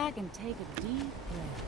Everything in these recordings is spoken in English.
back and take a deep breath.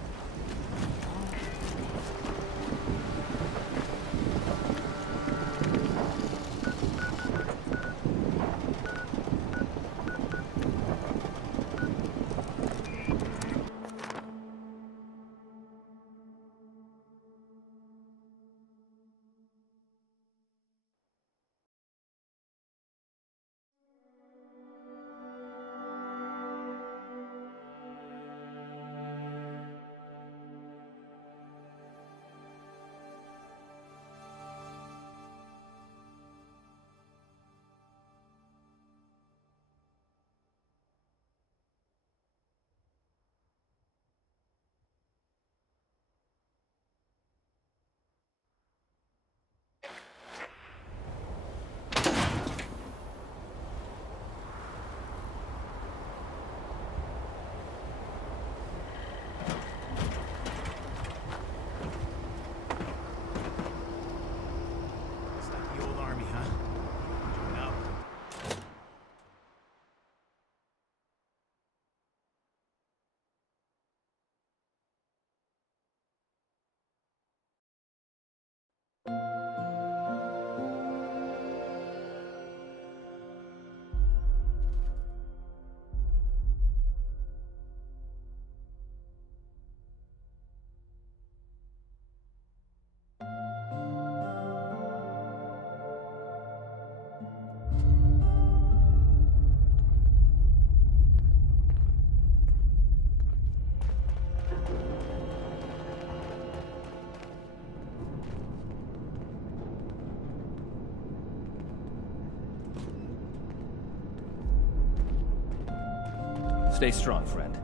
Stay strong, friend.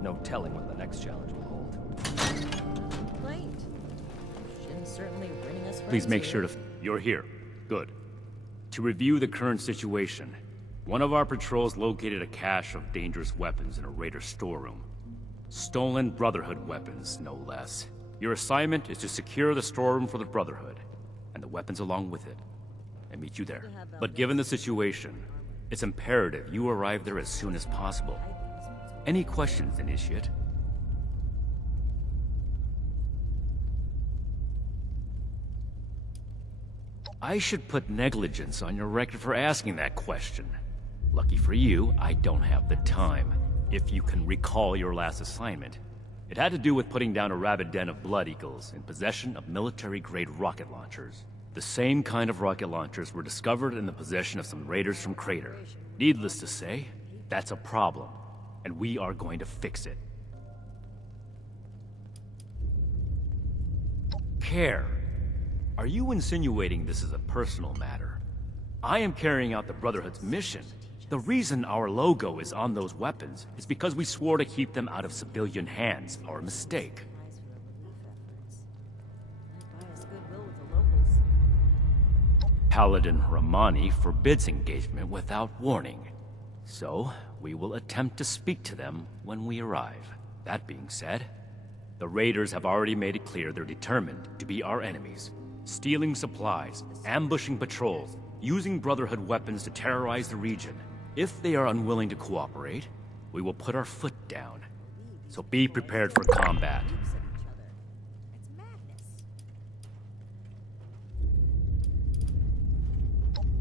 No telling what the next challenge will hold. Late. Shin's certainly winning us friends. Please make here. sure to... You're here. Good. To review the current situation, one of our patrols located a cache of dangerous weapons in a raider storeroom. Stolen Brotherhood weapons, no less. Your assignment is to secure the storeroom for the Brotherhood, and the weapons along with it, and meet you there. But given the situation, it's imperative you arrive there as soon as possible. Any questions, Initiate? I should put negligence on your record for asking that question. Lucky for you, I don't have the time. If you can recall your last assignment, it had to do with putting down a rabid den of Blood Eagles in possession of military-grade rocket launchers. The same kind of rocket launchers were discovered in the possession of some raiders from Crater. Needless to say, that's a problem, and we are going to fix it. Care. Are you insinuating this is a personal matter? I am carrying out the Brotherhood's mission. The reason our logo is on those weapons is because we swore to keep them out of civilian hands. Our mistake. Paladin Ramani forbids engagement without warning. So, we will attempt to speak to them when we arrive. That being said, the Raiders have already made it clear they're determined to be our enemies. Stealing supplies, ambushing patrols, using Brotherhood weapons to terrorize the region. If they are unwilling to cooperate, we will put our foot down. So be prepared for combat.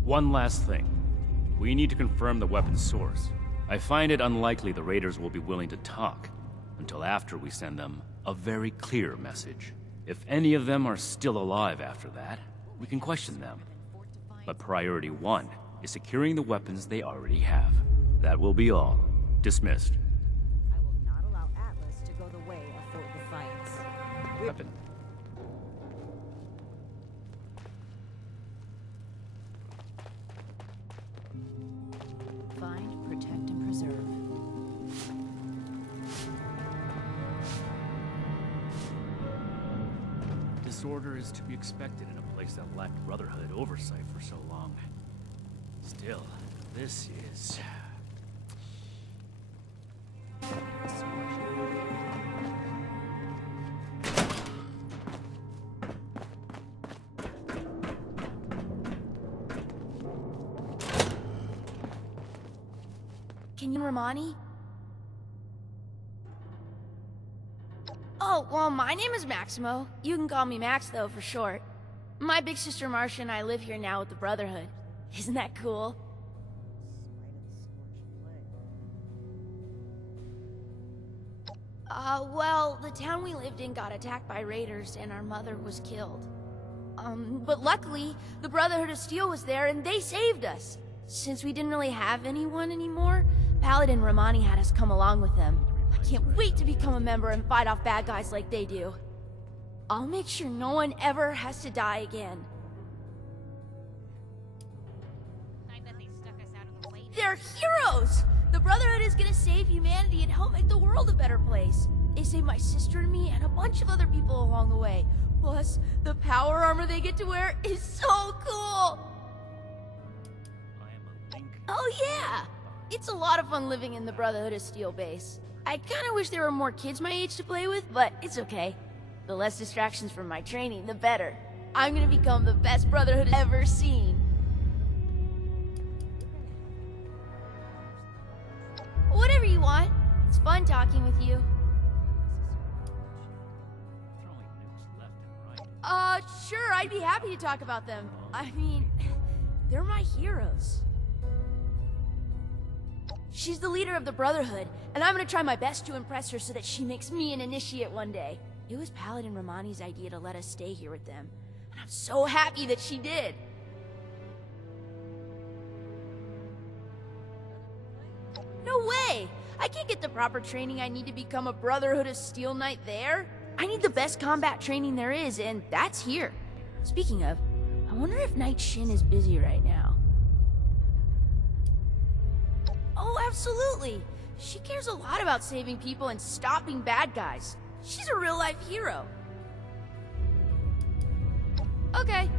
One last thing. We need to confirm the weapon's source. I find it unlikely the Raiders will be willing to talk until after we send them a very clear message. If any of them are still alive after that, we can question them. But priority one is securing the weapons they already have. That will be all. Dismissed. I will not allow Atlas to go the way of Fort Defiance. Weapon. Find, protect, and preserve. Disorder is to be expected in a place that lacked Brotherhood oversight for so long. Still, this is... Can you, Ramani? well, my name is Maximo. You can call me Max, though, for short. My big sister Marcia and I live here now with the Brotherhood. Isn't that cool? Well, the town we lived in got attacked by raiders and our mother was killed. But luckily, the Brotherhood of Steel was there and they saved us. Since we didn't really have anyone anymore, Paladin Romani had us come along with them. I can't wait to become a member and fight off bad guys like they do. I'll make sure no one ever has to die again. I bet they stuck us out of the way. They're heroes! The Brotherhood is gonna save humanity and help make the world a better place. They saved my sister and me and a bunch of other people along the way. Plus, the power armor they get to wear is so cool! I am a link. Oh yeah! It's a lot of fun living in the Brotherhood of Steel base. I kinda wish there were more kids my age to play with, but it's okay. The less distractions from my training, the better. I'm gonna become the best Brotherhood I've ever seen. Whatever you want. It's fun talking with you. Throwing nukes left and right. Sure, I'd be happy to talk about them. I mean, they're my heroes. She's the leader of the Brotherhood, and I'm gonna try my best to impress her so that she makes me an initiate one day. It was Paladin Romani's idea to let us stay here with them, and I'm so happy that she did. No way! I can't get the proper training I need to become a Brotherhood of Steel Knight there. I need the best combat training there is, and that's here. Speaking of, I wonder if Knight Shin is busy right now. Oh, absolutely! She cares a lot about saving people and stopping bad guys. She's a real-life hero. Okay.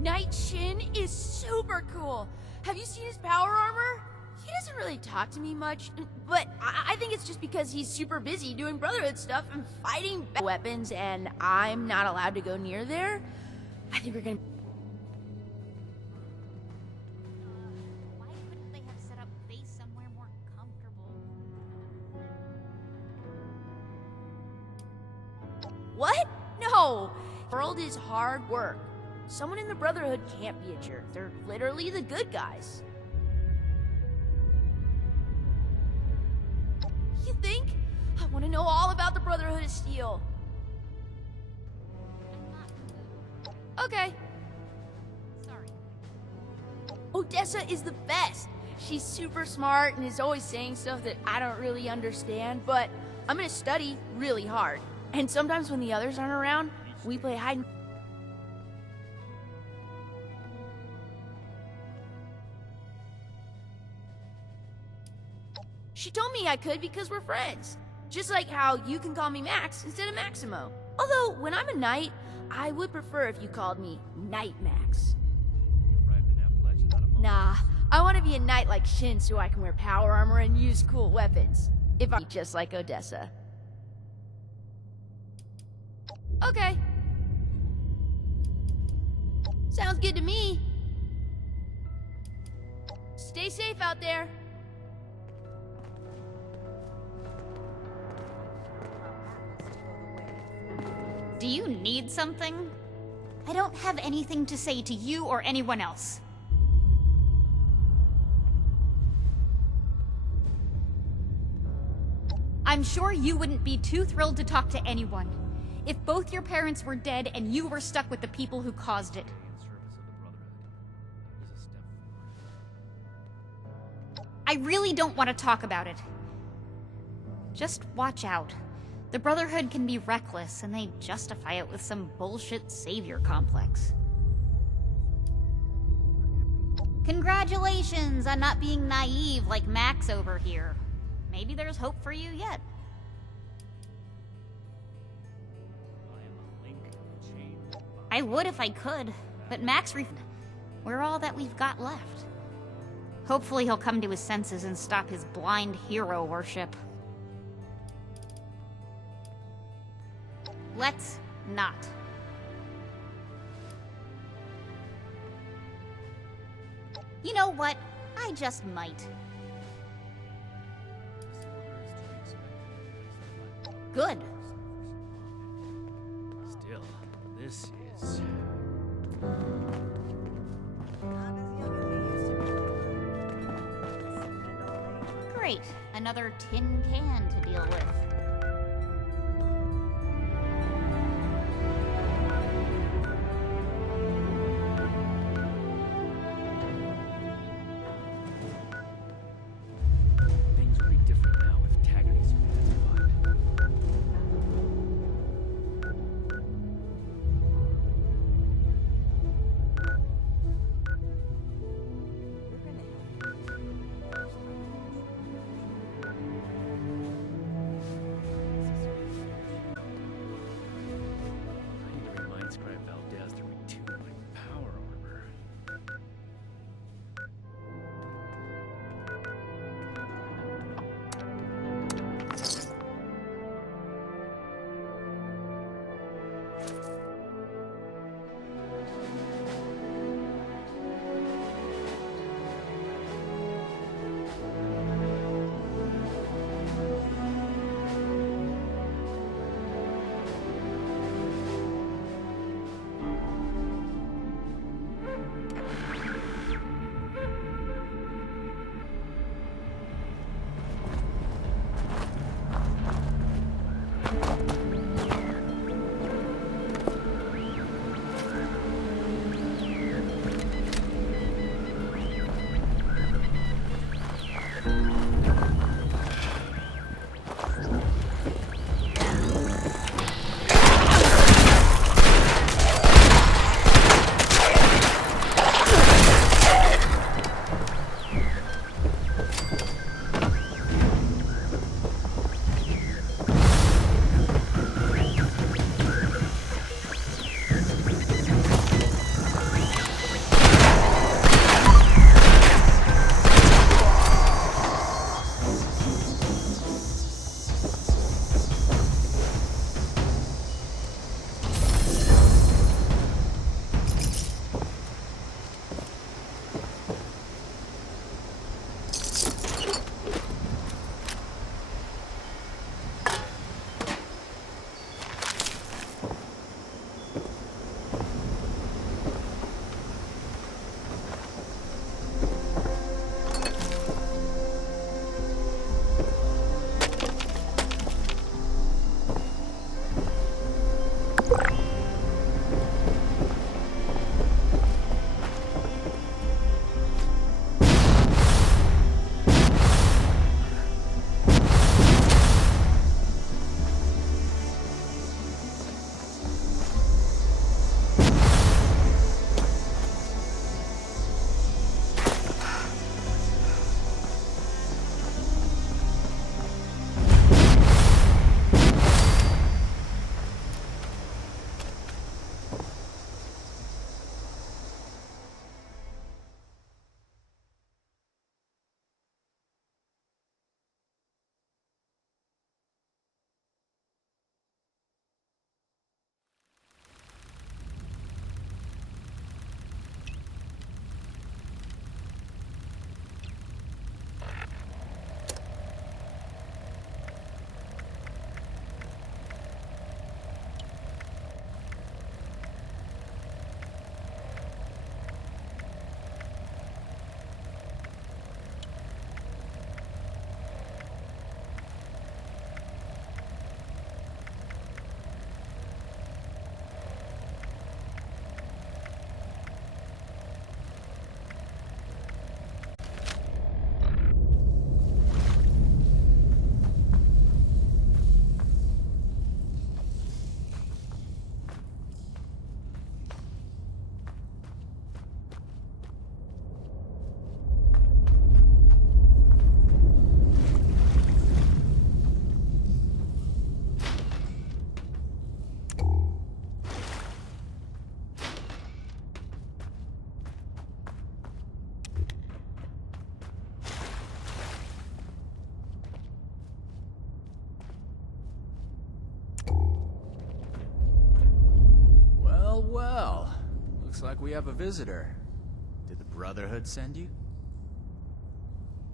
Knight Shin is super cool. Have you seen his power armor? He doesn't really talk to me much, but I think it's just because he's super busy doing Brotherhood stuff and fighting weapons, and I'm not allowed to go near there. I think we're gonna... Why couldn't they have set up base somewhere more comfortable? What? No! World is hard work. Someone in the Brotherhood can't be a jerk. They're literally the good guys. You think? I want to know all about the Brotherhood of Steel. I'm not in the mood. Okay. Sorry. Odessa is the best. She's super smart and is always saying stuff that I don't really understand, but I'm gonna study really hard. And sometimes when the others aren't around, we play hide and... She told me I could because we're friends. Just like how you can call me Max instead of Maximo. Although, when I'm a knight, I would prefer if you called me Knight Max. You arrived in Appalachia not a moment. Nah, I want to be a knight like Shin so I can wear power armor and use cool weapons. If I'm just like Odessa. Okay. Sounds good to me. Stay safe out there. Do you need something? I don't have anything to say to you or anyone else. I'm sure you wouldn't be too thrilled to talk to anyone if both your parents were dead and you were stuck with the people who caused it. In service of the Brotherhood is a step forward. I really don't want to talk about it. Just watch out. The Brotherhood can be reckless, and they justify it with some bullshit savior complex. Congratulations on not being naive like Max over here. Maybe there's hope for you yet. I am a link chain. I would if I could, but we're all that we've got left. Hopefully he'll come to his senses and stop his blind hero worship. Let's not. You know what? I just might. This order is to be expected in a place like Good. Still, this is... Not as young as he used to be. And old age. Great. Another tin can to deal with. Things would be different now if Taggarty's unit had survived. You're gonna have to. I need to remind Scribe Valdez to retune my power armor. Looks like we have a visitor. Did the Brotherhood send you?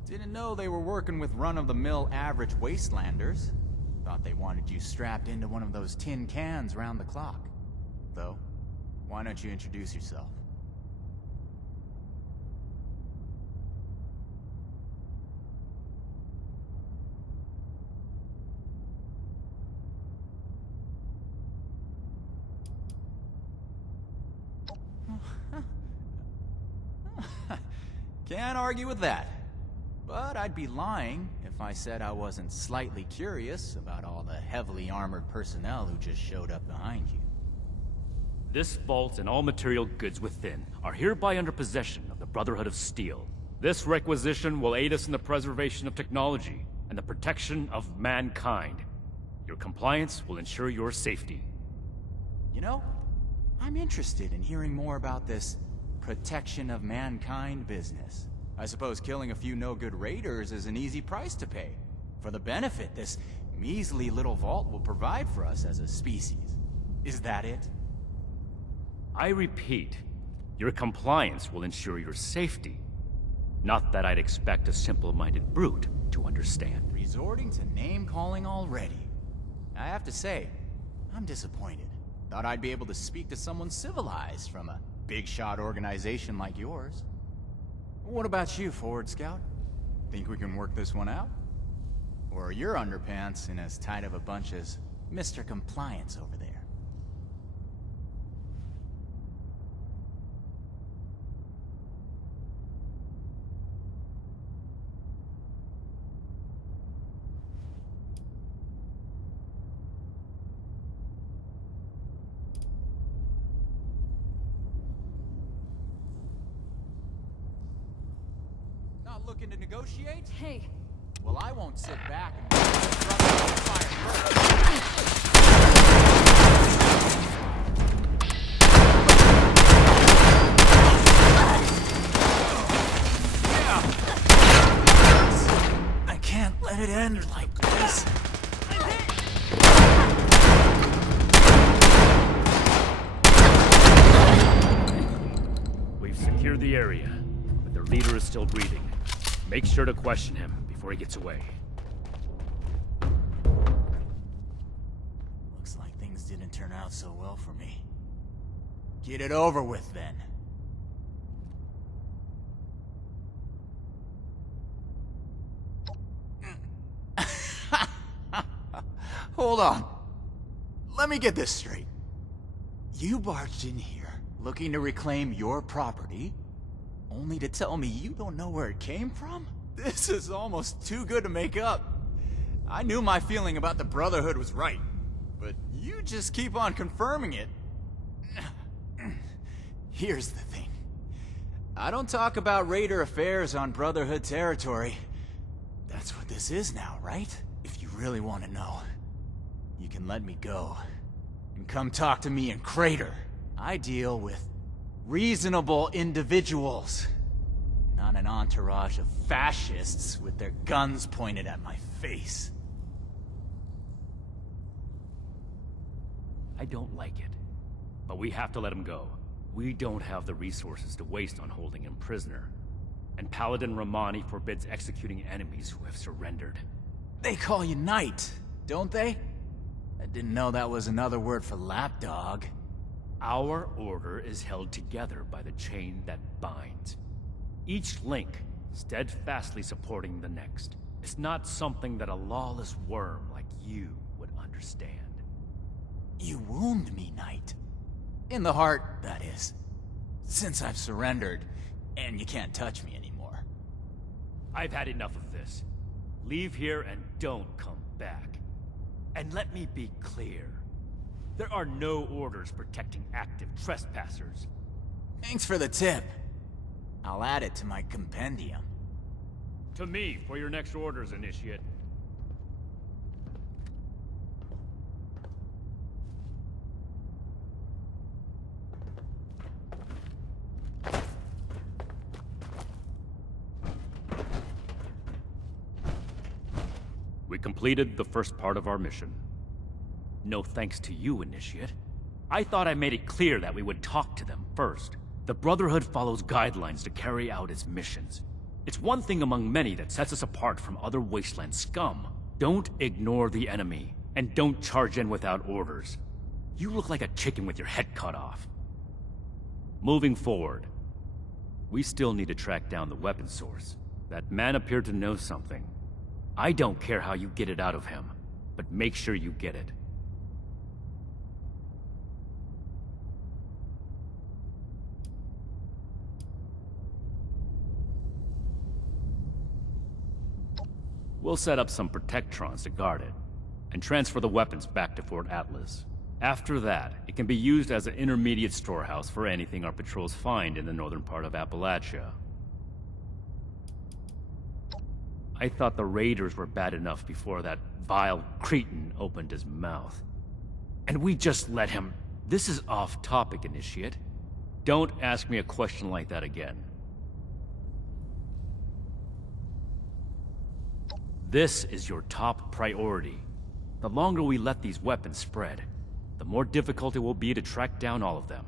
Didn't know they were working with run-of-the-mill average wastelanders. Thought they wanted you strapped into one of those tin cans round the clock. Though, why don't you introduce yourself? Can't argue with that. But I'd be lying if I said I wasn't slightly curious about all the heavily armored personnel who just showed up behind you. This vault and all material goods within are hereby under possession of the Brotherhood of Steel. This requisition will aid us in the preservation of technology and the protection of mankind. Your compliance will ensure your safety. You know, I'm interested in hearing more about this protection of mankind business. I suppose killing a few no-good raiders is an easy price to pay for the benefit this measly little vault will provide for us as a species. Is that it? I repeat, your compliance will ensure your safety. Not that I'd expect a simple-minded brute to understand. Resorting to name-calling already. I have to say, I'm disappointed. Thought I'd be able to speak to someone civilized from a big-shot organization like yours. What about you, Forward Scout? Think we can work this one out? Or are your underpants in as tight of a bunch as Mr. Compliance over there? Not looking to negotiate? Hey, Well, I won't sit back and watch the Brotherhood fire I can't let it end like this. We've secured the area, but their leader is still breathing. Make sure to question him before he gets away. Looks like things didn't turn out so well for me. Get it over with, then. Hold on. Let me get this straight. You barged in here, looking to reclaim your property, only to tell me you don't know where it came from? This is almost too good to make up. I knew my feeling about the Brotherhood was right, but you just keep on confirming it. Here's the thing. I don't talk about Raider affairs on Brotherhood territory. That's what this is now, right? If you really want to know, you can let me go and come talk to me in Crater. I deal with reasonable individuals, not an entourage of fascists with their guns pointed at my face. I don't like it, but we have to let him go. We don't have the resources to waste on holding him prisoner. And Paladin Romani forbids executing enemies who have surrendered. They call you Knight, don't they? I didn't know that was another word for lapdog. Our order is held together by the chain that binds. Each link steadfastly supporting the next. It's not something that a lawless worm like you would understand. You wound me, Knight. In the heart, that is. Since I've surrendered, and you can't touch me anymore. I've had enough of this. Leave here and don't come back. And let me be clear. There are no orders protecting active trespassers. Thanks for the tip. I'll add it to my compendium. To me for your next orders, Initiate. We completed the first part of our mission. No thanks to you, Initiate. I thought I made it clear that we would talk to them first. The Brotherhood follows guidelines to carry out its missions. It's one thing among many that sets us apart from other wasteland scum. Don't ignore the enemy. And don't charge in without orders. You look like a chicken with your head cut off. Moving forward, we still need to track down the weapon source. That man appeared to know something. I don't care how you get it out of him, but make sure you get it. We'll set up some Protectrons to guard it, and transfer the weapons back to Fort Atlas. After that, it can be used as an intermediate storehouse for anything our patrols find in the northern part of Appalachia. I thought the Raiders were bad enough before that vile cretin opened his mouth. And we just let him... This is off-topic, Initiate. Don't ask me a question like that again. This is your top priority. The longer we let these weapons spread, the more difficult it will be to track down all of them.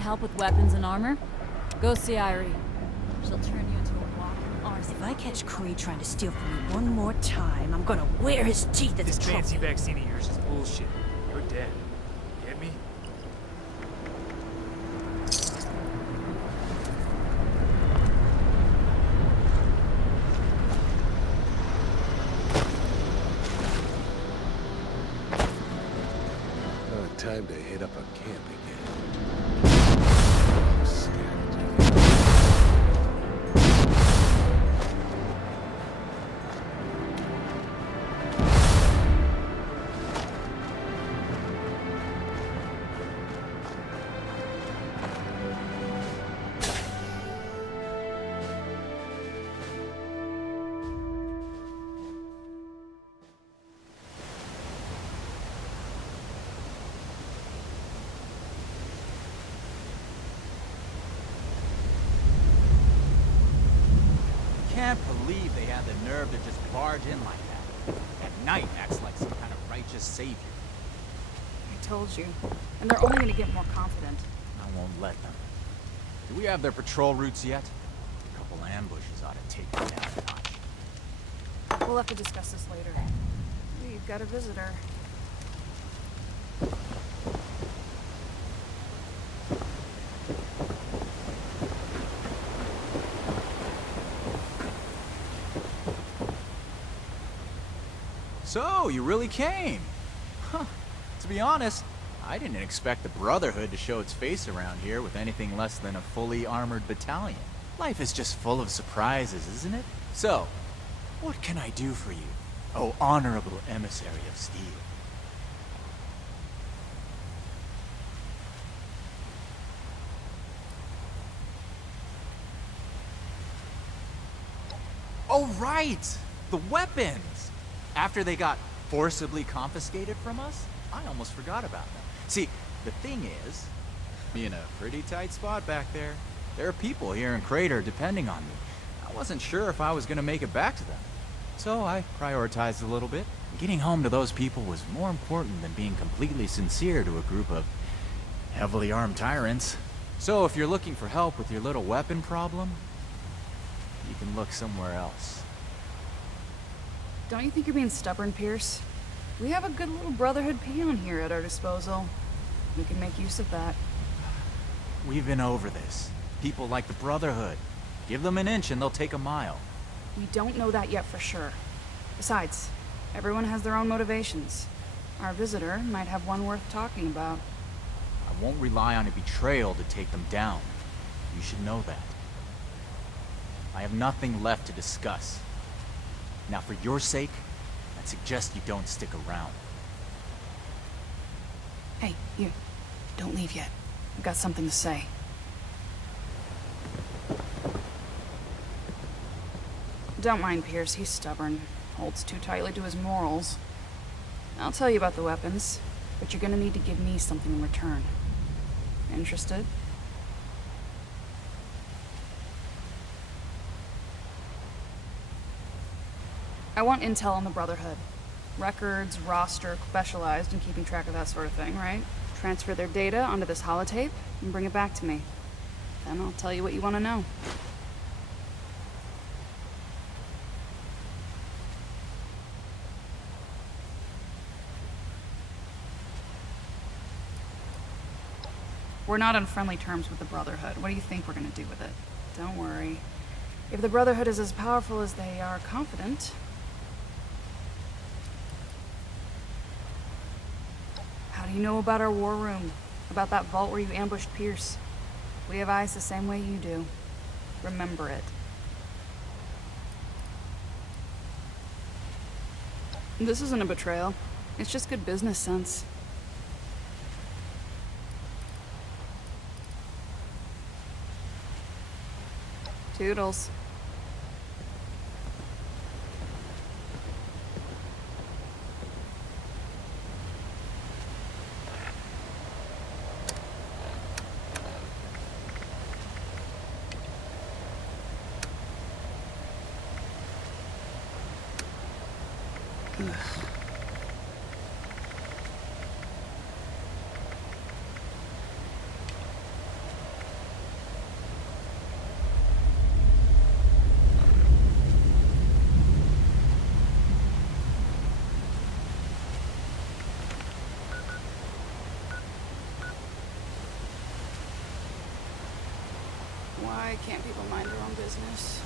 Help with weapons and armor? Go see Irie. She'll turn you into a walking arsenal. If I catch Creed trying to steal from me one more time, I'm gonna wear his teeth as This a trophy. fancy vaccine of yours is bullshit. You're dead. Get me? Time to hit up a camp again. Can't believe they had the nerve to just barge in like that. At night acts like some kind of righteous savior. I told you. And they're only gonna get more confident. I won't let them. Do we have their patrol routes yet? A couple ambushes ought to take them down a notch. We'll have to discuss this later. We've got a visitor. So, you really came? Huh. To be honest, I didn't expect the Brotherhood to show its face around here with anything less than a fully armored battalion. Life is just full of surprises, isn't it? So, what can I do for you, oh honorable emissary of steel? Oh, right! The weapons! After they got forcibly confiscated from us, I almost forgot about them. See, the thing is, being a pretty tight spot back there, there are people here in Crater depending on me. I wasn't sure if I was gonna make it back to them. So I prioritized a little bit. Getting home to those people was more important than being completely sincere to a group of heavily armed tyrants. So if you're looking for help with your little weapon problem, you can look somewhere else. Don't you think you're being stubborn, Pierce? We have a good little Brotherhood peon here at our disposal. We can make use of that. We've been over this. People like the Brotherhood. Give them an inch and they'll take a mile. We don't know that yet for sure. Besides, everyone has their own motivations. Our visitor might have one worth talking about. I won't rely on a betrayal to take them down. You should know that. I have nothing left to discuss. Now, for your sake, I'd suggest you don't stick around. Hey, you. Don't leave yet. I've got something to say. Don't mind Pierce, he's stubborn. Holds too tightly to his morals. I'll tell you about the weapons, but you're gonna need to give me something in return. Interested? I want intel on the Brotherhood. Records, roster, specialized in keeping track of that sort of thing, right? Transfer their data onto this holotape and bring it back to me. Then I'll tell you what you want to know. We're not on friendly terms with the Brotherhood. What do you think we're gonna do with it? Don't worry. If the Brotherhood is as powerful as they are confident... How do you know about our war room? About that vault where you ambushed Pierce? We have eyes the same way you do. Remember it. This isn't a betrayal. It's just good business sense. Toodles. Why can't people mind their own business?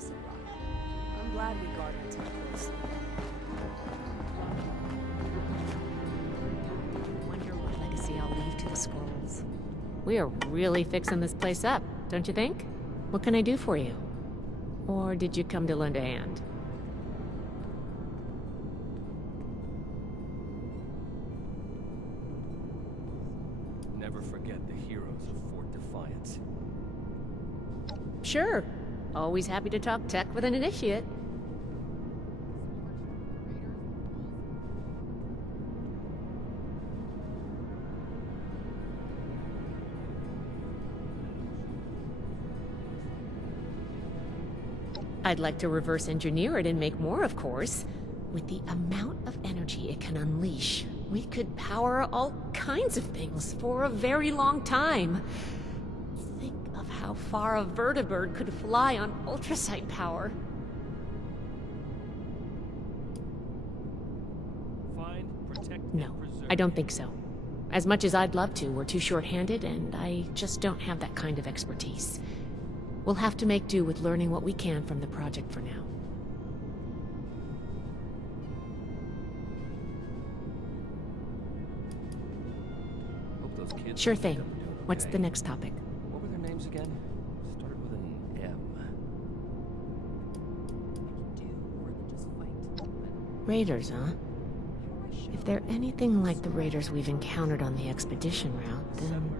house had rotted. I'm glad we guarded too closely. Wonder what legacy I'll leave to the scrolls. We are really fixing this place up, don't you think? What can I do for you? Or did you come to lend a hand? Never forget the heroes of Fort Defiance. Sure. Always happy to talk tech with an initiate. I'd like to reverse engineer it and make more, of course. With the amount of energy it can unleash, we could power all kinds of things for a very long time. Think of how far a vertibird could fly on ultrasight power. Find, protect, No, I don't think so. As much as I'd love to, we're too short-handed, and I just don't have that kind of expertise. We'll have to make do with learning what we can from the project for now. Hope those kids Sure ended thing. up doing What's okay. the next topic? What were their names again? Started with an M. Raiders, huh? If they're anything like the raiders we've encountered on the expedition route, then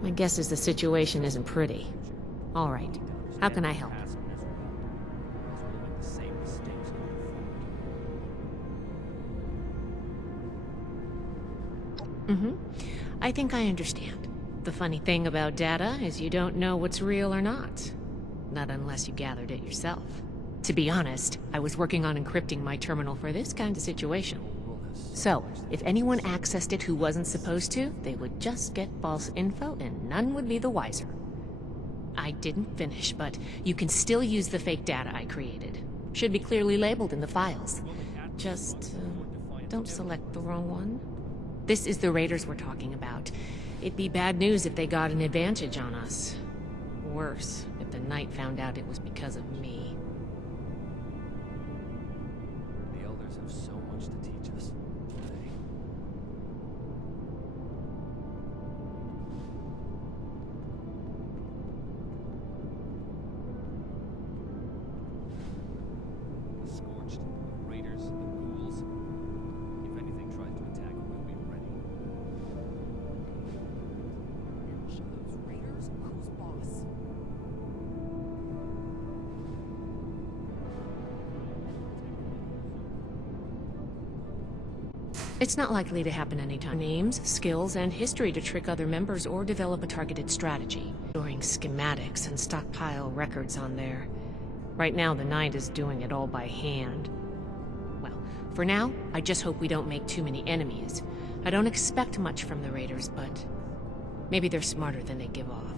my guess is the situation isn't pretty. All right. How can I help? I think I understand. The funny thing about data is you don't know what's real or not. Not unless you gathered it yourself. To be honest, I was working on encrypting my terminal for this kind of situation. So, if anyone accessed it who wasn't supposed to, they would just get false info and none would be the wiser. I didn't finish, but you can still use the fake data I created. Should be clearly labeled in the files. Just, don't select the wrong one. This is the raiders we're talking about. It'd be bad news if they got an advantage on us. Worse, if the Knight found out it was because of me. The Elders have so much to teach us. The Scorched, the Raiders, the Ghouls. If anything tries to attack, we'll be ready. Show those raiders who's boss. It's not likely to happen anytime. Names, skills, and history to trick other members or develop a targeted strategy. Storing schematics and stockpile records on there. Right now, the Knight is doing it all by hand. Well, for now, I just hope we don't make too many enemies. I don't expect much from the Raiders, but maybe they're smarter than they give off.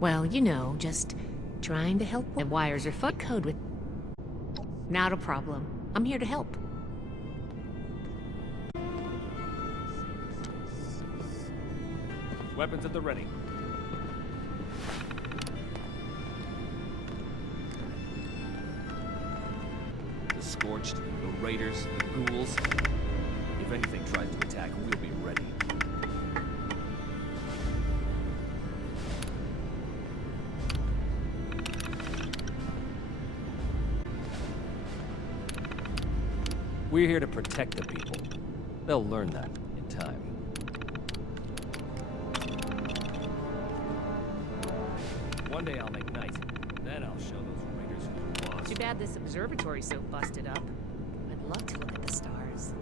Well, you know, just trying to help. The wires are foot code with... Not a problem. I'm here to help. Weapons at the ready. The Scorched, the Raiders, the Ghouls. If anything tries to attack, we'll be ready. We're here to protect the people. They'll learn that in time. One day I'll make night. Then I'll show those raiders who's boss. Too bad this observatory's so busted up. I'd love to look at the stars.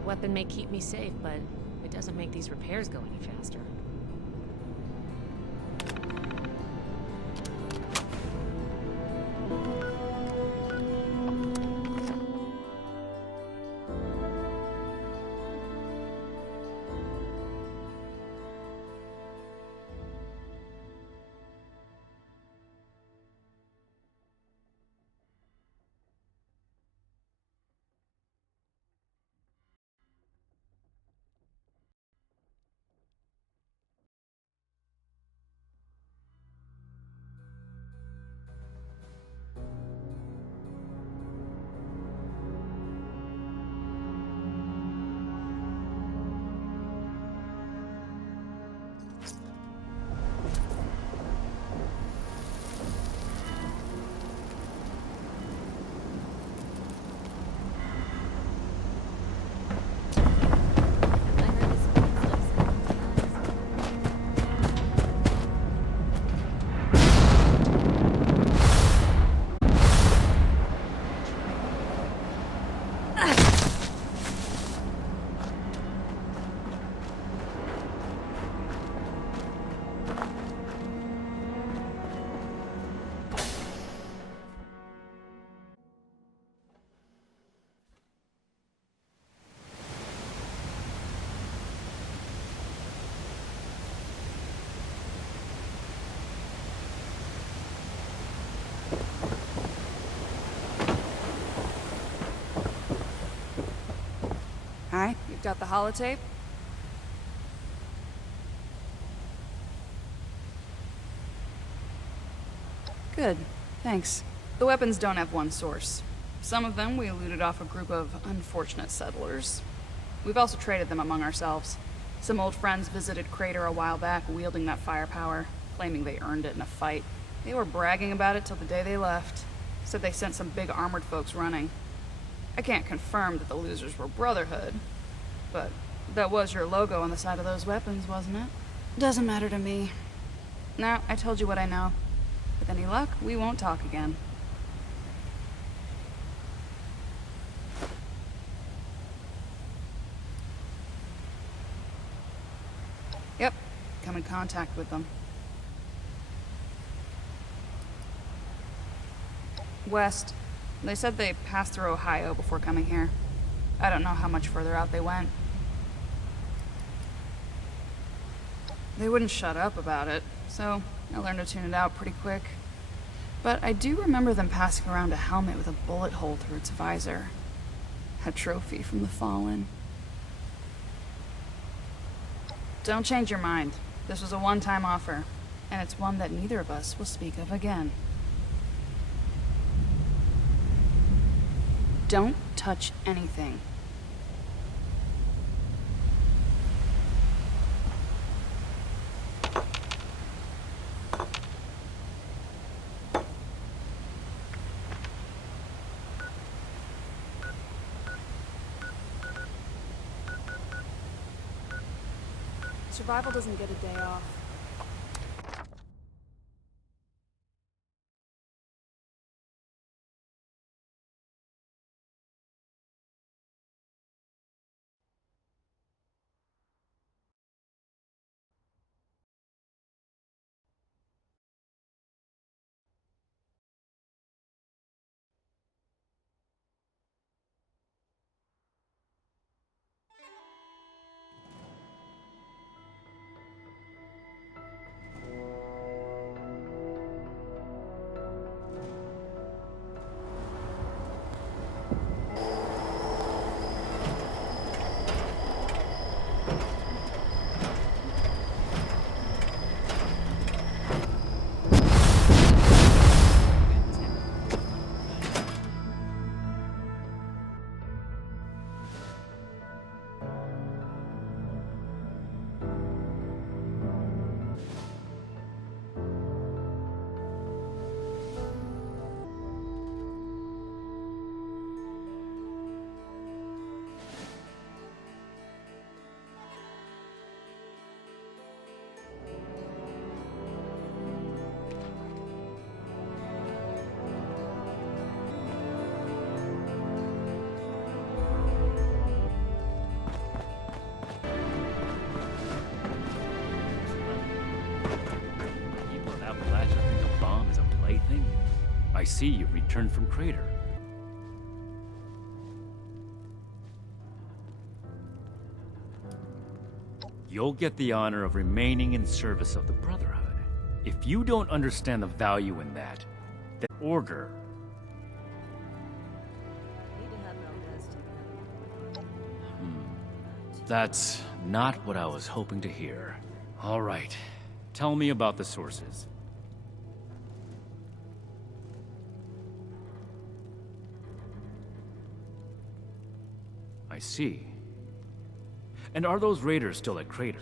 The weapon may keep me safe, but it doesn't make these repairs go any faster. Alright, you've got the holotape? Good, thanks. The weapons don't have one source. Some of them we looted off a group of unfortunate settlers. We've also traded them among ourselves. Some old friends visited Crater a while back wielding that firepower, claiming they earned it in a fight. They were bragging about it till the day they left. Said they sent some big armored folks running. I can't confirm that the losers were Brotherhood, but that was your logo on the side of those weapons, wasn't it? Doesn't matter to me. Now, I told you what I know. With any luck, we won't talk again. Yep, come in contact with them. West. They said they passed through Ohio before coming here. I don't know how much further out they went. They wouldn't shut up about it, so I learned to tune it out pretty quick. But I do remember them passing around a helmet with a bullet hole through its visor. A trophy from the Fallen. Don't change your mind. This was a one-time offer, and it's one that neither of us will speak of again. Don't touch anything. Survival doesn't get a day off. People in Appalachia think a bomb is a plaything? I see you've returned from Crater. You'll get the honor of remaining in service of the Brotherhood. If you don't understand the value in that, then order. That's not what I was hoping to hear. All right. Tell me about the sources. I see. And are those raiders still at Crater?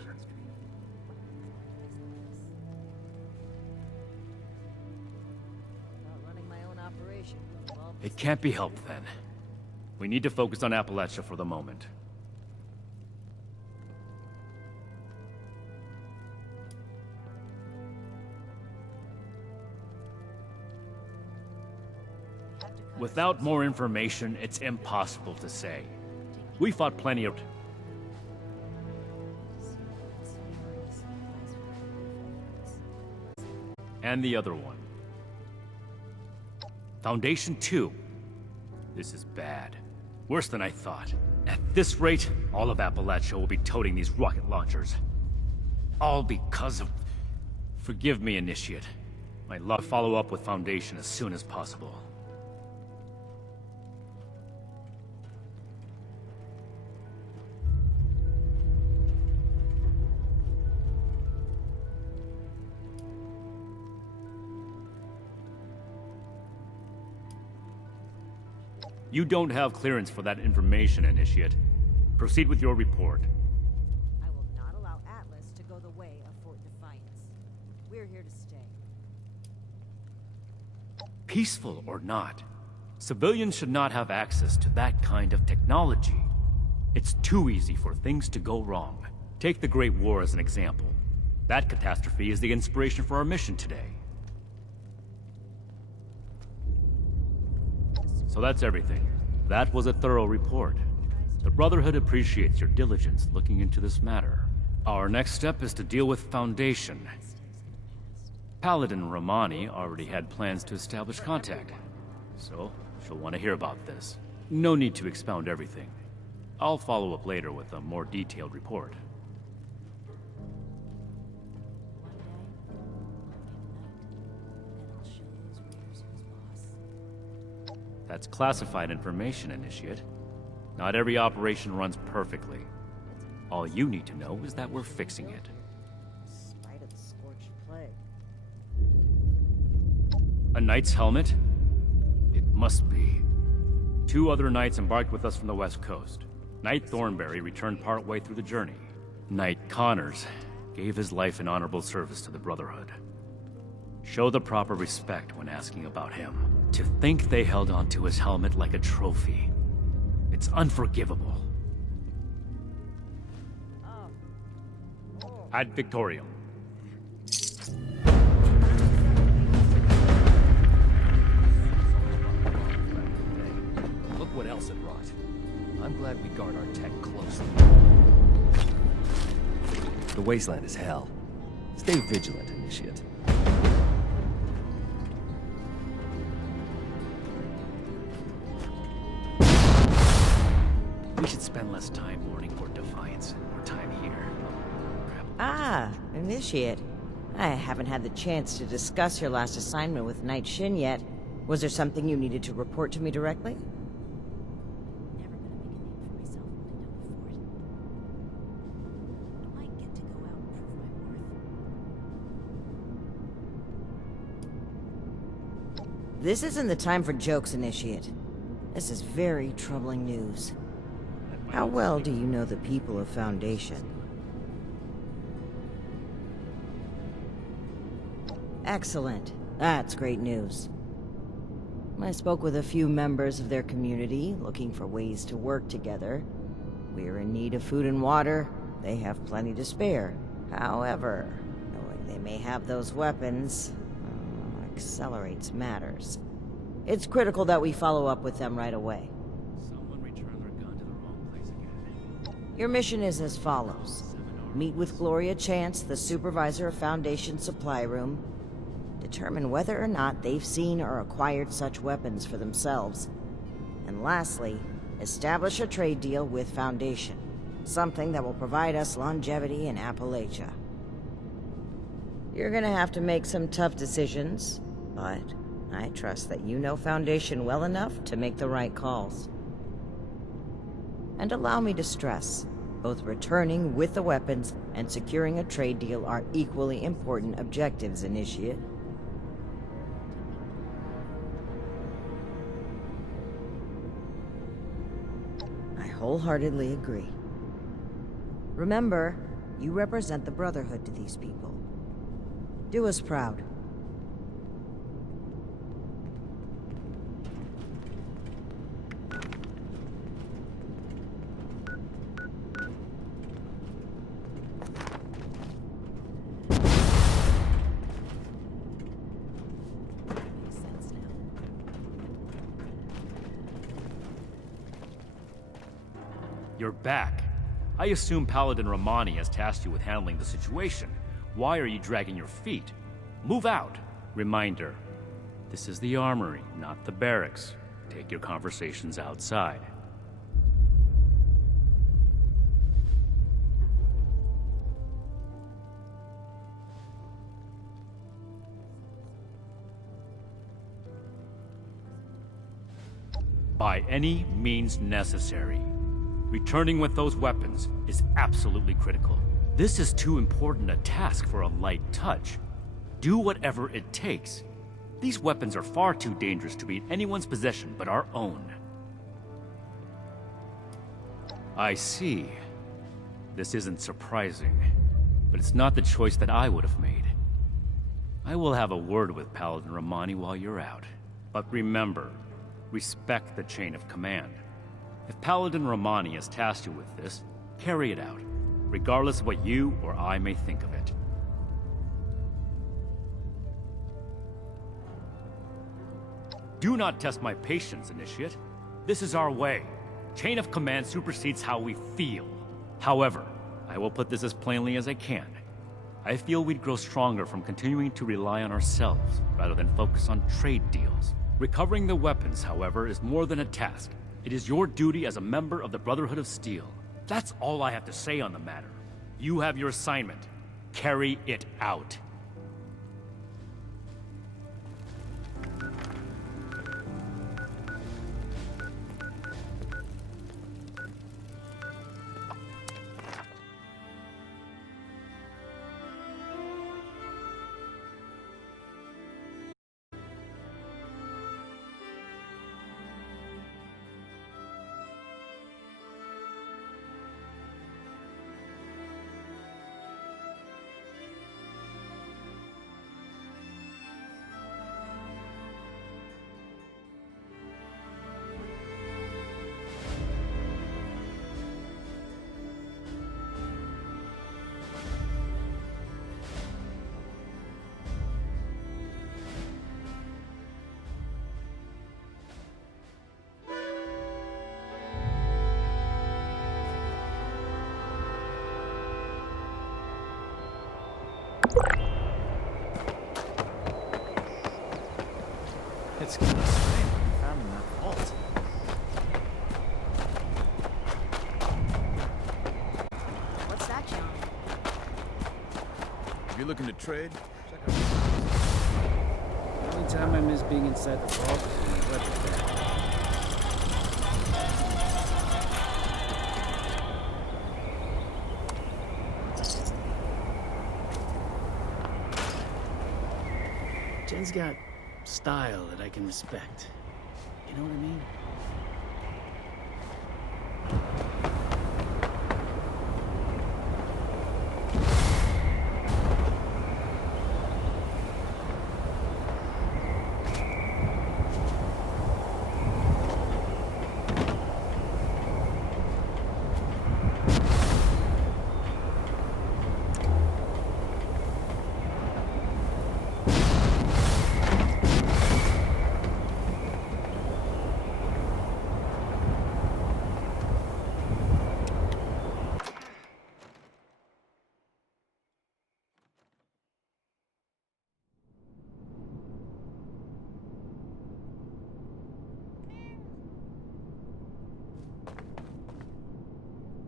It can't be helped then. We need to focus on Appalachia for the moment. Without more information, it's impossible to say. We fought plenty of... And the other one. Foundation 2. This is bad. Worse than I thought. At this rate, all of Appalachia will be toting these rocket launchers. All because of... Forgive me, Initiate. I'd love to follow up with Foundation as soon as possible. You don't have clearance for that information, Initiate. Proceed with your report. I will not allow Atlas to go the way of Fort Defiance. We're here to stay. Peaceful or not, civilians should not have access to that kind of technology. It's too easy for things to go wrong. Take the Great War as an example. That catastrophe is the inspiration for our mission today. So that's everything. That was a thorough report. The Brotherhood appreciates your diligence looking into this matter. Our next step is to deal with Foundation. Paladin Romani already had plans to establish contact, so she'll want to hear about this. No need to expound everything. I'll follow up later with a more detailed report. That's classified information, Initiate. Not every operation runs perfectly. All you need to know is that we're fixing it. Spite of the scorched plague. A knight's helmet? It must be. 2 other knights embarked with us from the west coast. Knight Thornberry returned partway through the journey. Knight Connors gave his life in honorable service to the Brotherhood. Show the proper respect when asking about him. To think they held onto his helmet like a trophy. It's unforgivable. Ad Victorium. Look what else it brought. I'm glad we guard our tech closely. The wasteland is hell. Stay vigilant, Initiate. We should spend less time mourning for Defiance and more time here. Ah, Initiate. I haven't had the chance to discuss your last assignment with Knight Shin yet. Was there something you needed to report to me directly? Never gonna make a name for myself holding down the fort. I might get to go out and prove my worth. This isn't the time for jokes, Initiate. This is very troubling news. How well do you know the people of Foundation? Excellent. That's great news. I spoke with a few members of their community, looking for ways to work together. We're in need of food and water. They have plenty to spare. However, knowing they may have those weapons accelerates matters. It's critical that we follow up with them right away. Someone returned their gun to the wrong place again. Your mission is as follows. Meet with Gloria Chance, the supervisor of Foundation Supply Room. Determine whether or not they've seen or acquired such weapons for themselves. And lastly, establish a trade deal with Foundation. Something that will provide us longevity in Appalachia. You're gonna have to make some tough decisions, but I trust that you know Foundation well enough to make the right calls. And allow me to stress, both returning with the weapons and securing a trade deal are equally important objectives, Initiate. I wholeheartedly agree. Remember, you represent the Brotherhood to these people. Do us proud. You're back. I assume Paladin Romani has tasked you with handling the situation. Why are you dragging your feet? Move out! Reminder, this is the armory, not the barracks. Take your conversations outside. By any means necessary. Returning with those weapons is absolutely critical. This is too important a task for a light touch. Do whatever it takes. These weapons are far too dangerous to be in anyone's possession but our own. I see. This isn't surprising, but it's not the choice that I would have made. I will have a word with Paladin Romani while you're out. But remember, respect the chain of command. If Paladin Romani has tasked you with this, carry it out, regardless of what you or I may think of it. Do not test my patience, Initiate. This is our way. Chain of command supersedes how we feel. However, I will put this as plainly as I can. I feel we'd grow stronger from continuing to rely on ourselves, rather than focus on trade deals. Recovering the weapons, however, is more than a task. It is your duty as a member of the Brotherhood of Steel. That's all I have to say on the matter. You have your assignment. Carry it out. It's kind of strange what we found in that vault. What's that, John? If you're looking to trade, check out. The only time I miss being inside the vault is when the weapons there. Jen's got style that I can respect. You know what I mean?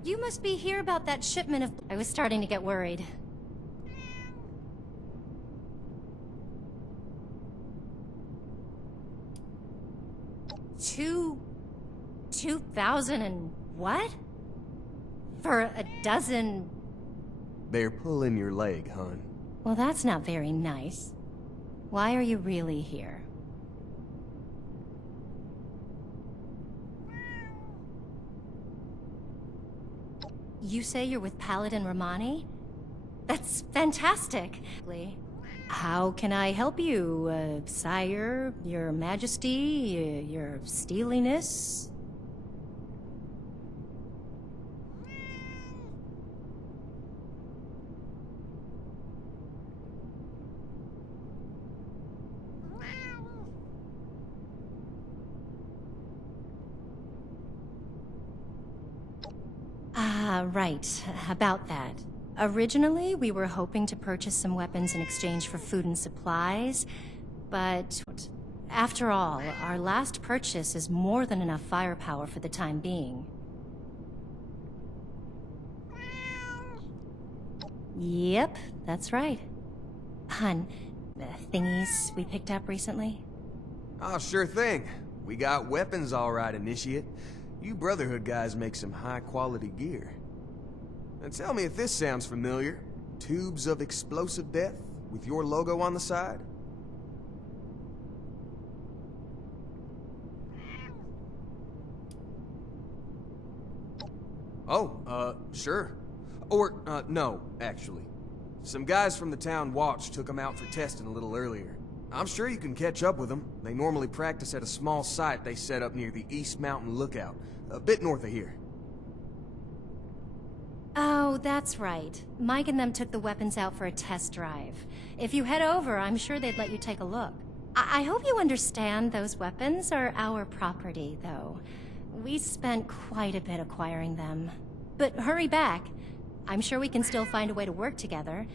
You must be here about that shipment of... I was starting to get worried. Two... 2,000 and what? For a dozen... They're pulling your leg, hon. Well, that's not very nice. Why are you really here? You say you're with Paladin Romani? That's fantastic. How can I help you, sire, your majesty, your steeliness? Right, about that. Originally, we were hoping to purchase some weapons in exchange for food and supplies, but after all, our last purchase is more than enough firepower for the time being. Yep, that's right. Hun, the thingies we picked up recently? Oh, sure thing. We got weapons all right, Initiate. You Brotherhood guys make some high-quality gear. And tell me if this sounds familiar. Tubes of explosive death with your logo on the side? Sure. Or, no, actually. Some guys from the town watch took them out for testing a little earlier. I'm sure you can catch up with them. They normally practice at a small site they set up near the East Mountain Lookout, a bit north of here. Oh, that's right. Mike and them took the weapons out for a test drive. If you head over, I'm sure they'd let you take a look. I hope you understand those weapons are our property, though. We spent quite a bit acquiring them. But hurry back. I'm sure we can still find a way to work together,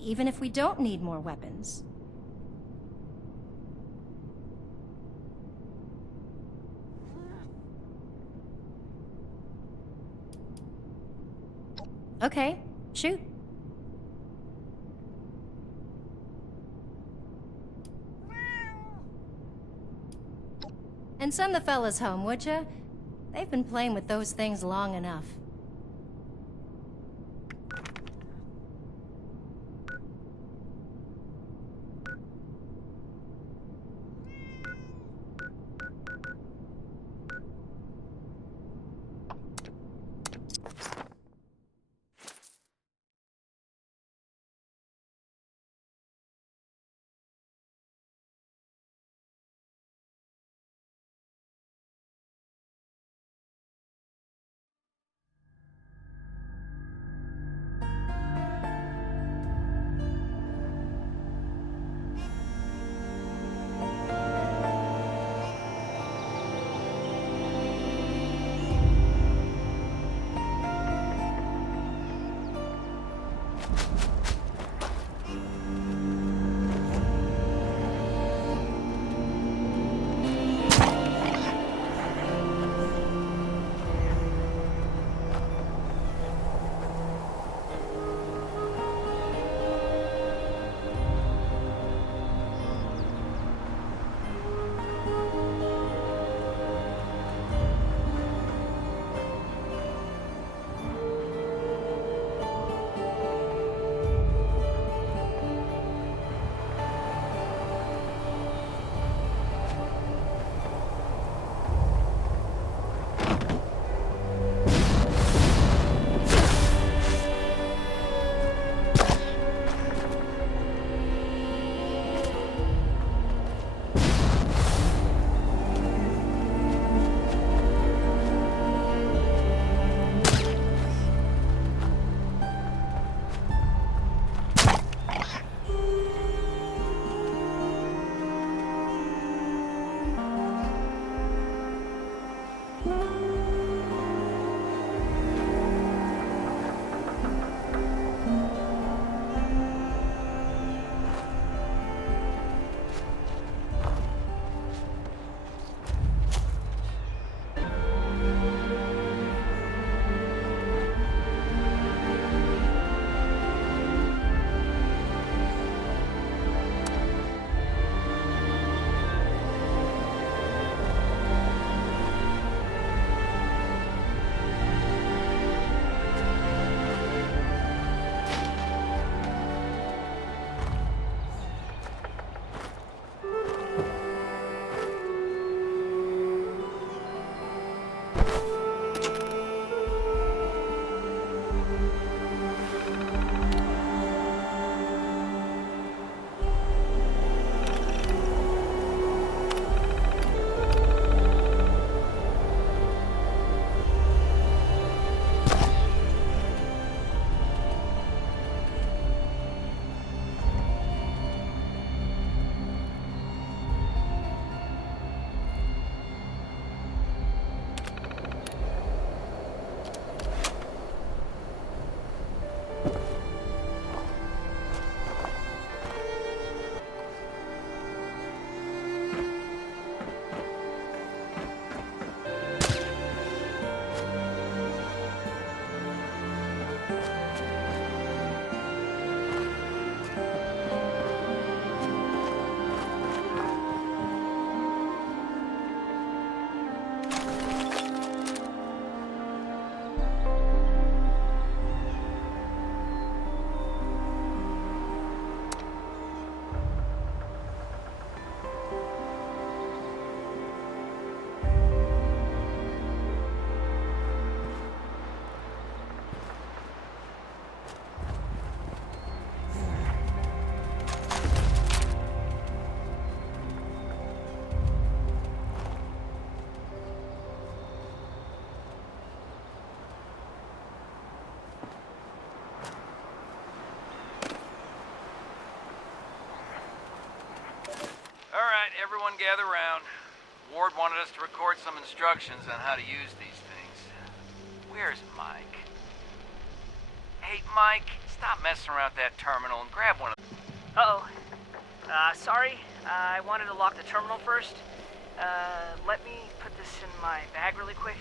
even if we don't need more weapons. Okay, shoot. And send the fellas home, would ya? They've been playing with those things long enough. everyone gather around. Ward wanted us to record some instructions on how to use these things. Where's Mike? Hey, Mike, stop messing around with that terminal and grab one of them. Uh-oh. Sorry. I wanted to lock the terminal first. Let me put this in my bag really quick.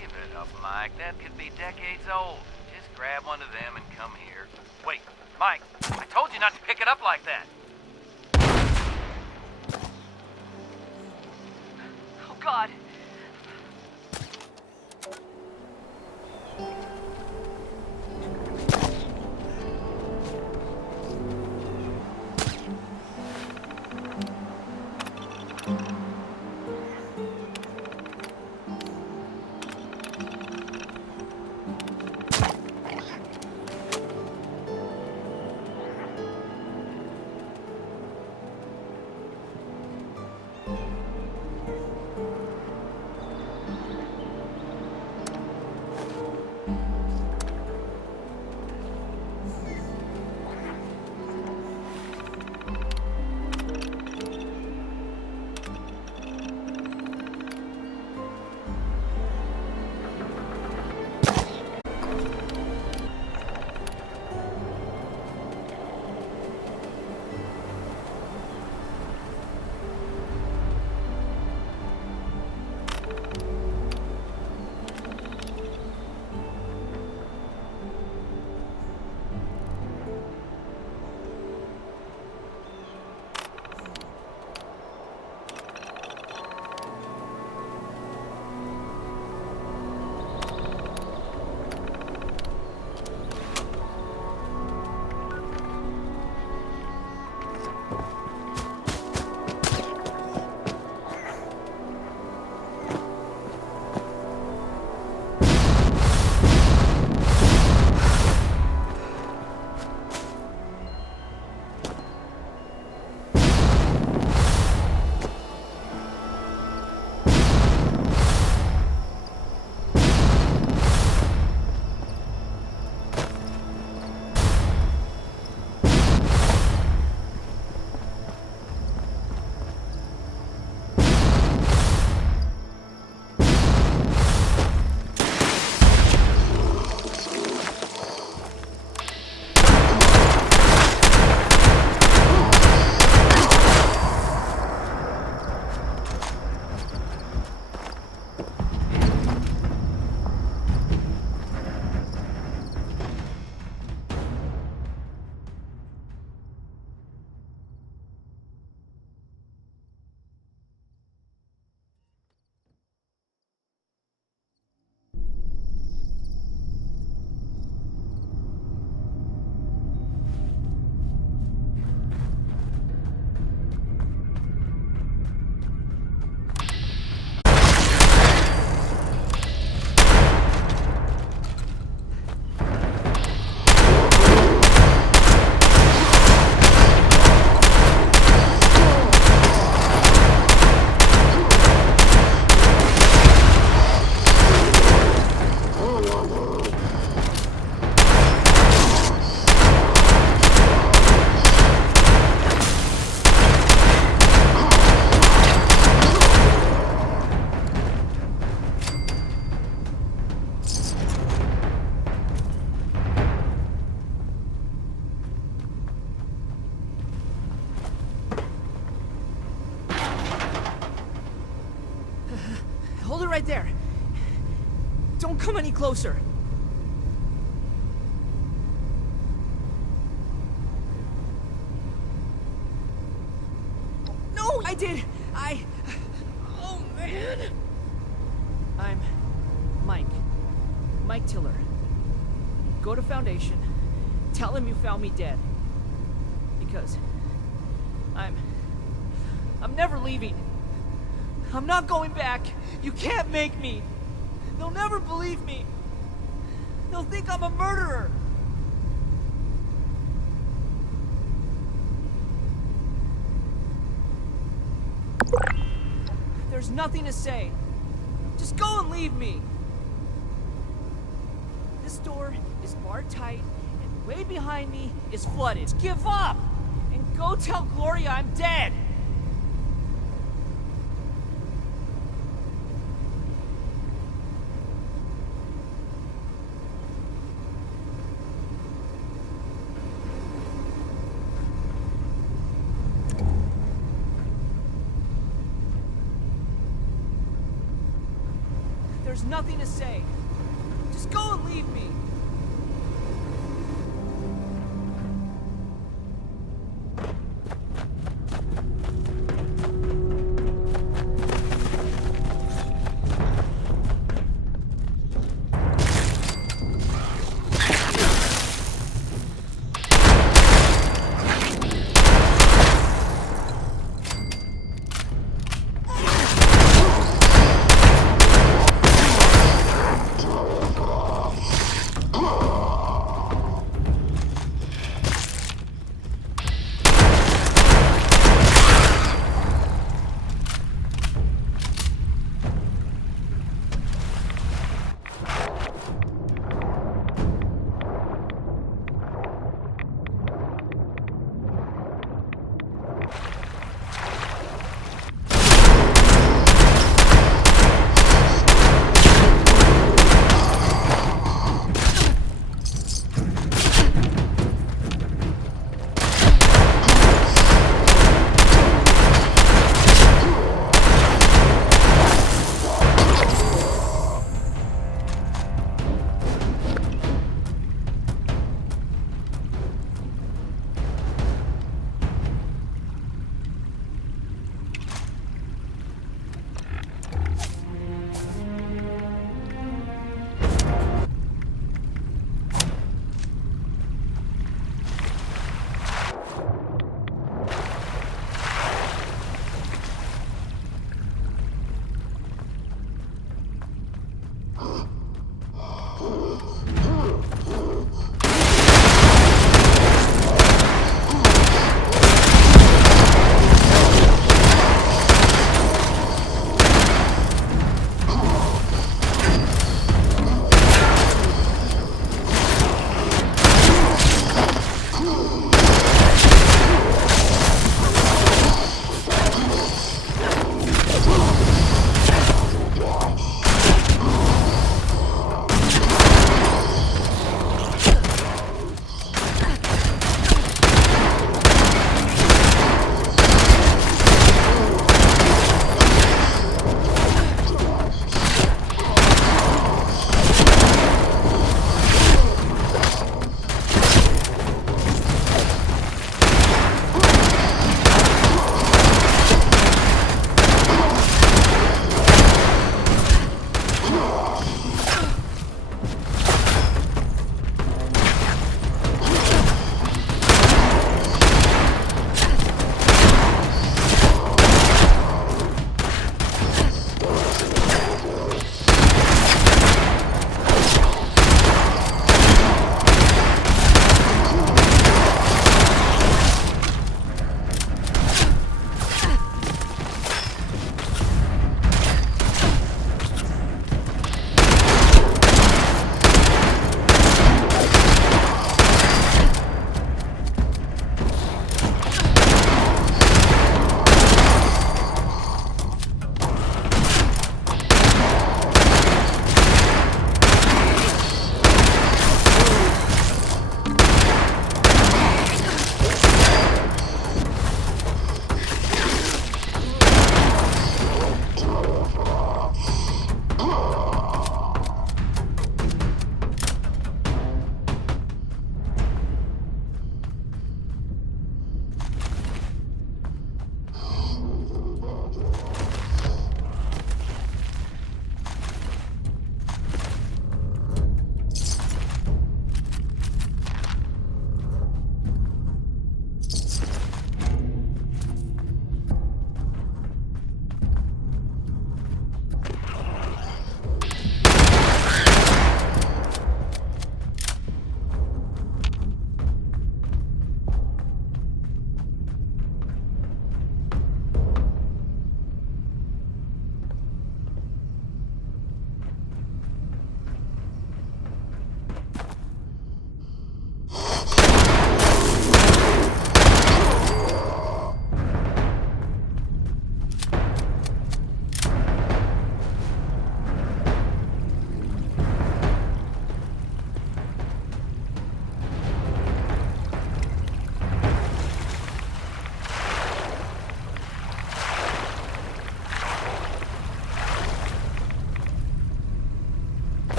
Give it up, Mike. That could be decades old. Just grab one of them and come here. Wait, Mike, I told you not to pick it up like that. Oh, God. Hold it right there. Don't come any closer. No, I did. Oh, man. I'm Mike. Mike Tiller. Go to Foundation. Tell him you found me dead. Because I'm never leaving. I'm not going back. You can't make me. They'll never believe me. They'll think I'm a murderer. There's nothing to say. Just go and leave me. This door is barred tight, and way behind me is flooded. Just give up! And go tell Gloria I'm dead! There's nothing to say. Just go and leave me.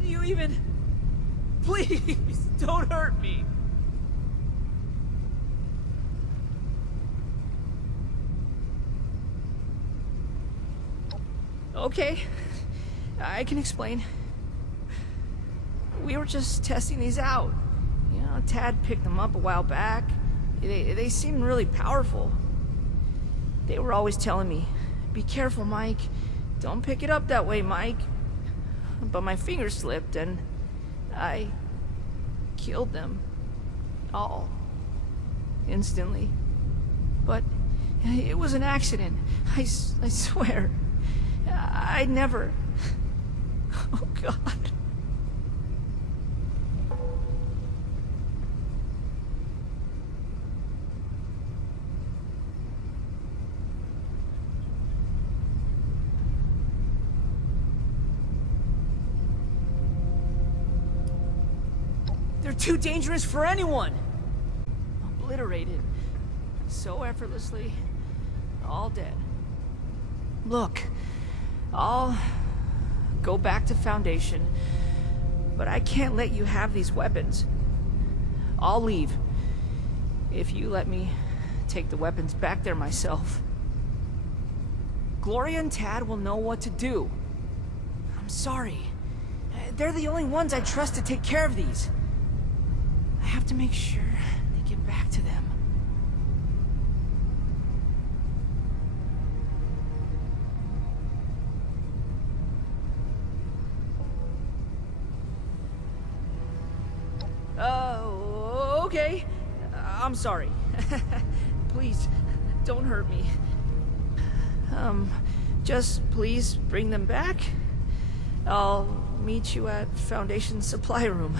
did you even... Please, don't hurt me. Okay, I can explain. We were just testing these out. You know, Tad picked them up a while back. They seemed really powerful. They were always telling me, "Be careful, Mike. Don't pick it up that way, Mike." But my finger slipped and I killed them. All. Instantly. But it was an accident. I swear. I never... Oh, God. They're too dangerous for anyone! Obliterated. So effortlessly. All dead. Look, I'll go back to Foundation, but I can't let you have these weapons. I'll leave if you let me take the weapons back there myself. Gloria and Tad will know what to do. I'm sorry. They're the only ones I trust to take care of these. I have to make sure they get back to them. Okay. I'm sorry. Please, don't hurt me. Just please bring them back. I'll meet you at Foundation Supply Room.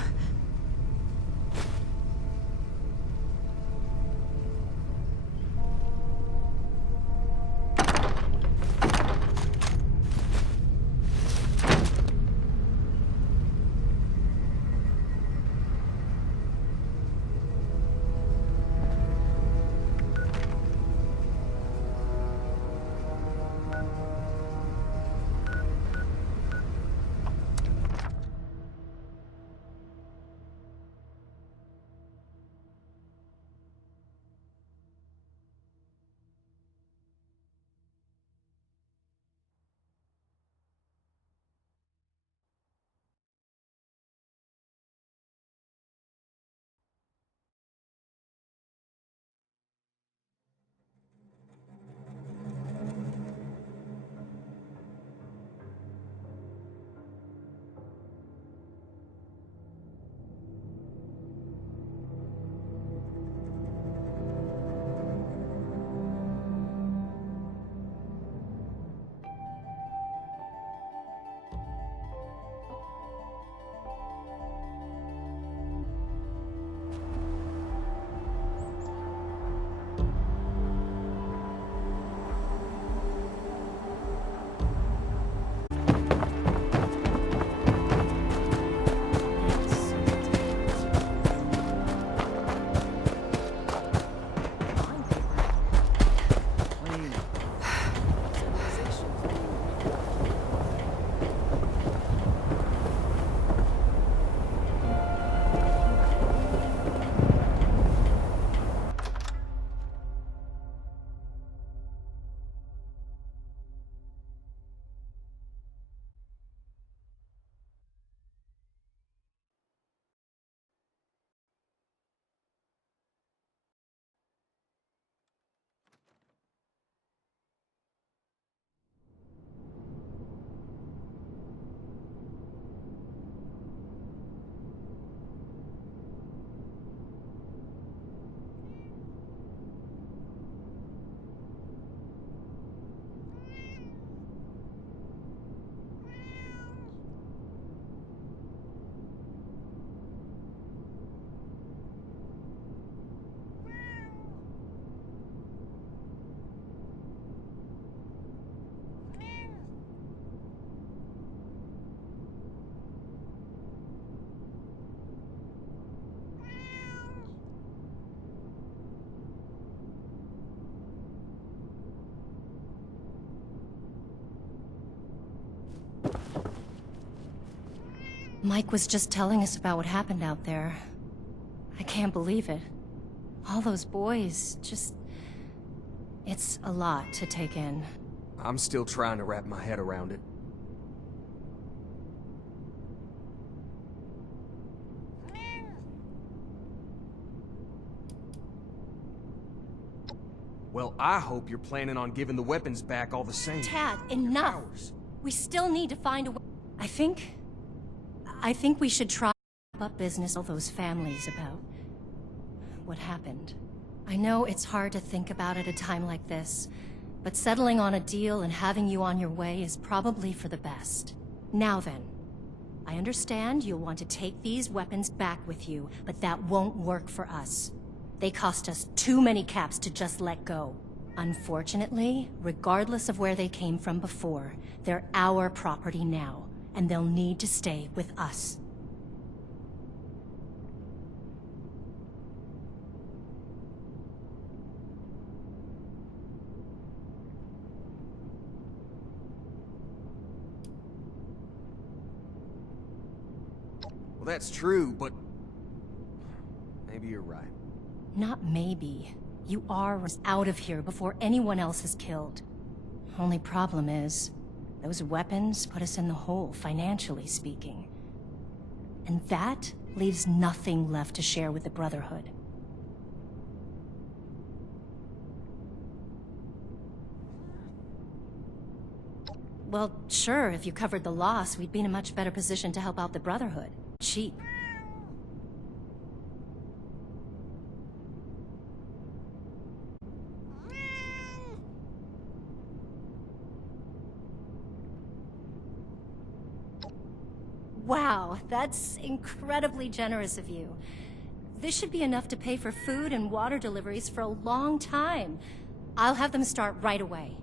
Mike was just telling us about what happened out there. I can't believe it. All those boys, just... It's a lot to take in. I'm still trying to wrap my head around it. Well, I hope you're planning on giving the weapons back all the same. Tad, enough! We still need to find a way. I think we should try up business all those families about what happened. I know it's hard to think about at a time like this, but settling on a deal and having you on your way is probably for the best. Now then, I understand you'll want to take these weapons back with you, but that won't work for us. They cost us too many caps to just let go. Unfortunately, regardless of where they came from before, they're our property now, and they'll need to stay with us. Well, that's true, but... maybe you're right. Not maybe. You are out of here before anyone else is killed. Only problem is, those weapons put us in the hole, financially speaking. And that leaves nothing left to share with the Brotherhood. Well, sure, if you covered the loss, we'd be in a much better position to help out the Brotherhood. Cheap. Wow, that's incredibly generous of you. This should be enough to pay for food and water deliveries for a long time. I'll have them start right away.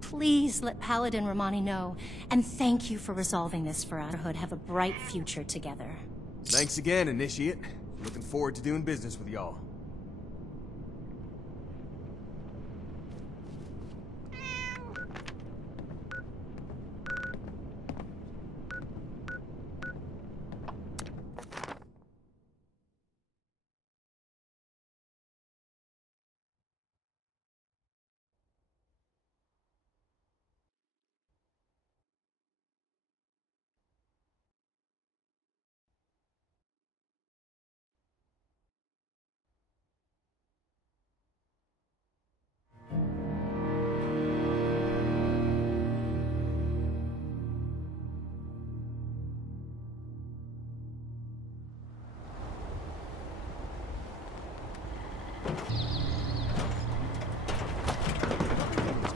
Please let Paladin Romani know, and thank you for resolving this for us. Have a bright future together. Thanks again, Initiate. Looking forward to doing business with y'all.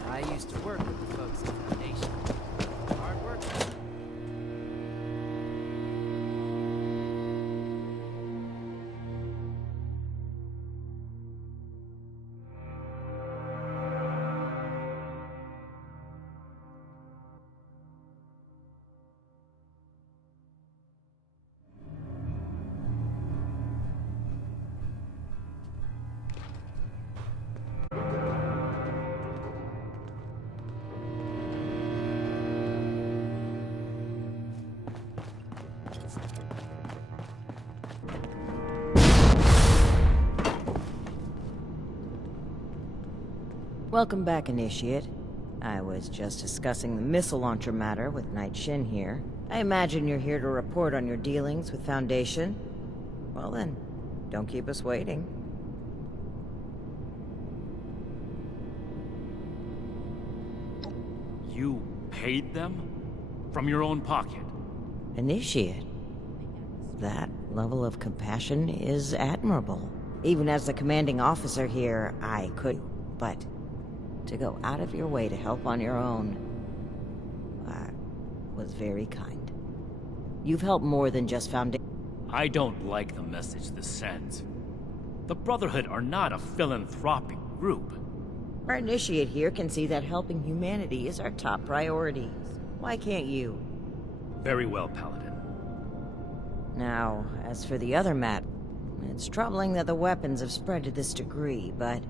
I used to work with the folks at Foundation. Hard work. Welcome back, Initiate. I was just discussing the missile launcher matter with Knight Shin here. I imagine you're here to report on your dealings with Foundation. Well then, don't keep us waiting. You paid them? From your own pocket? Initiate. That level of compassion is admirable. Even as the commanding officer here, I could, but to go out of your way to help on your own was very kind. You've helped more than just Foundation. I don't like the message this sends. The Brotherhood are not a philanthropic group. Our Initiate here can see that helping humanity is our top priority. Why can't you? Very well, Paladin. Now, as for the other matter, it's troubling that the weapons have spread to this degree, but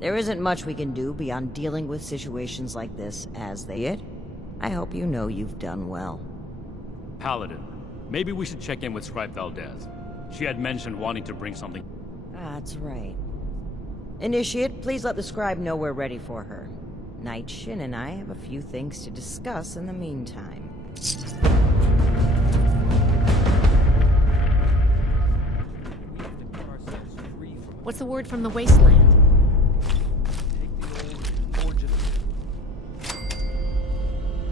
there isn't much we can do beyond dealing with situations like this as they did. I hope you know you've done well. Paladin, Maybe we should check in with Scribe Valdez. She had mentioned wanting to bring something. That's right. Initiate, please let the scribe know we're ready for her. Knight Shin and I have a few things to discuss in the meantime. What's the word from the wasteland?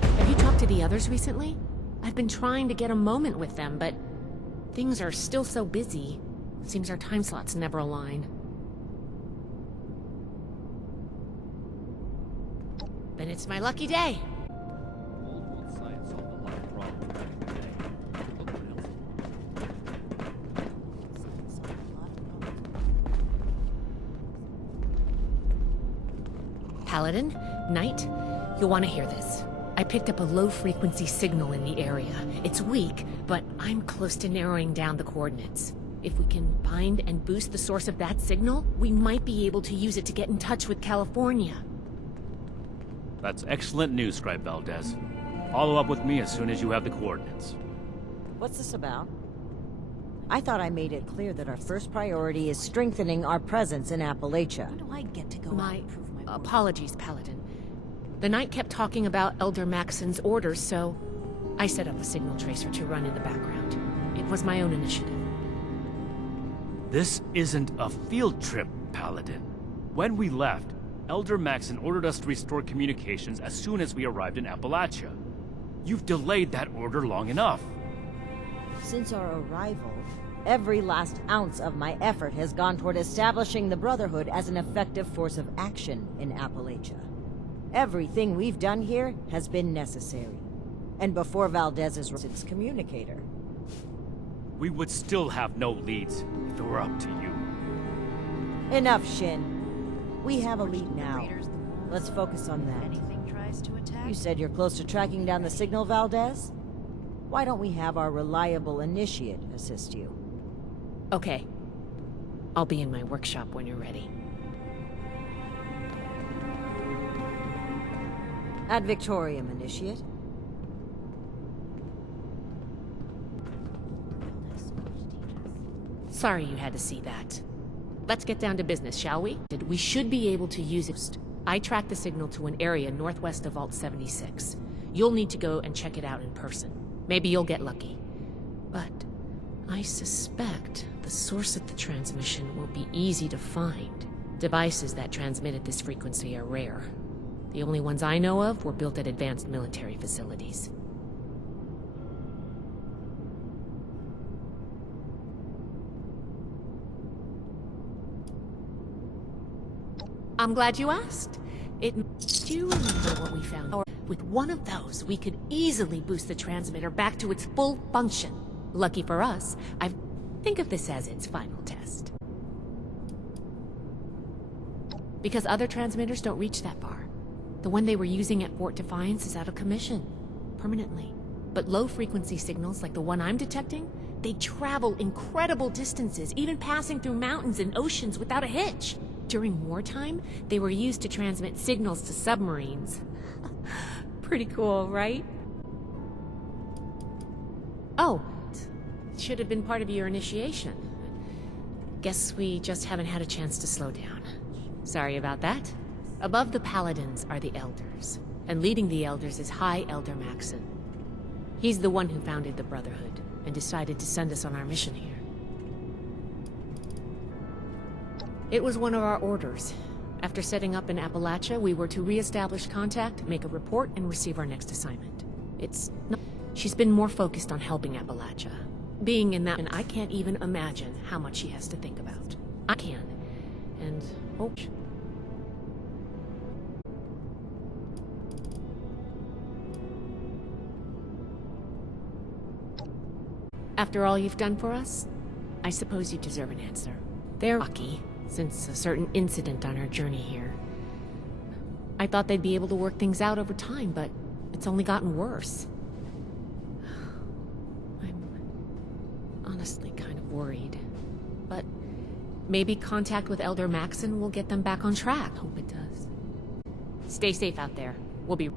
Have you talked to the others recently? I've been trying to get a moment with them, but things are still so busy. Seems our time slots never align. Then it's my lucky day. Paladin, Knight, you'll want to hear this. I picked up a low-frequency signal in the area. It's weak, but I'm close to narrowing down the coordinates. If we can find and boost the source of that signal, we might be able to use it to get in touch with California. That's excellent news, Scribe Valdez. Follow up with me as soon as you have the coordinates. What's this about? I thought I made it clear that our first priority is strengthening our presence in Appalachia. When do I get to go out My and prove my worth? apologies, Paladin. The Knight kept talking about Elder Maxon's orders, so I set up a signal tracer to run in the background. It was my own initiative. This isn't a field trip, Paladin. When we left, Elder Maxon ordered us to restore communications as soon as we arrived in Appalachia. You've delayed that order long enough. Since our arrival, every last ounce of my effort has gone toward establishing the Brotherhood as an effective force of action in Appalachia. Everything we've done here has been necessary. And before Valdez's its communicator. We would still have no leads if it were up to you. Enough, Shin. We have a lead now. Let's focus on that. Anything tries to attack? You said you're close to tracking down the signal, Valdez? Why don't we have our reliable initiate assist you? Okay. I'll be in my workshop when you're ready. Ad Victorium, initiate. Sorry you had to see that. Let's get down to business, shall we? We should be able to use it. I tracked the signal to an area northwest of Vault 76. You'll need to go and check it out in person. Maybe you'll get lucky. But I suspect the source of the transmission will be easy to find. Devices that transmit at this frequency are rare. The only ones I know of were built at advanced military facilities. I'm glad you asked. Do you remember what we found? With one of those, we could easily boost the transmitter back to its full function. Lucky for us, think of this as its final test. Because other transmitters don't reach that far. The one they were using at Fort Defiance is out of commission. Permanently. But low-frequency signals like the one I'm detecting, they travel incredible distances, even passing through mountains and oceans without a hitch. During wartime, they were used to transmit signals to submarines. Pretty cool, right? Oh, it should have been part of your initiation. Guess we just haven't had a chance to slow down. Sorry about that. Above the Paladins are the Elders, and leading the Elders is High Elder Maxon. He's the one who founded the Brotherhood, and decided to send us on our mission here. It was one of our orders. After setting up in Appalachia, we were to re-establish contact, make a report, and receive our next assignment. She's been more focused on helping Appalachia. Being in that, and I can't even imagine how much she has to think about. I can. And, oh... After all you've done for us, I suppose you deserve an answer. They're lucky, since a certain incident on our journey here. I thought they'd be able to work things out over time, but it's only gotten worse. I'm honestly kind of worried. But maybe contact with Elder Maxon will get them back on track. Hope it does. Stay safe out there. We'll be...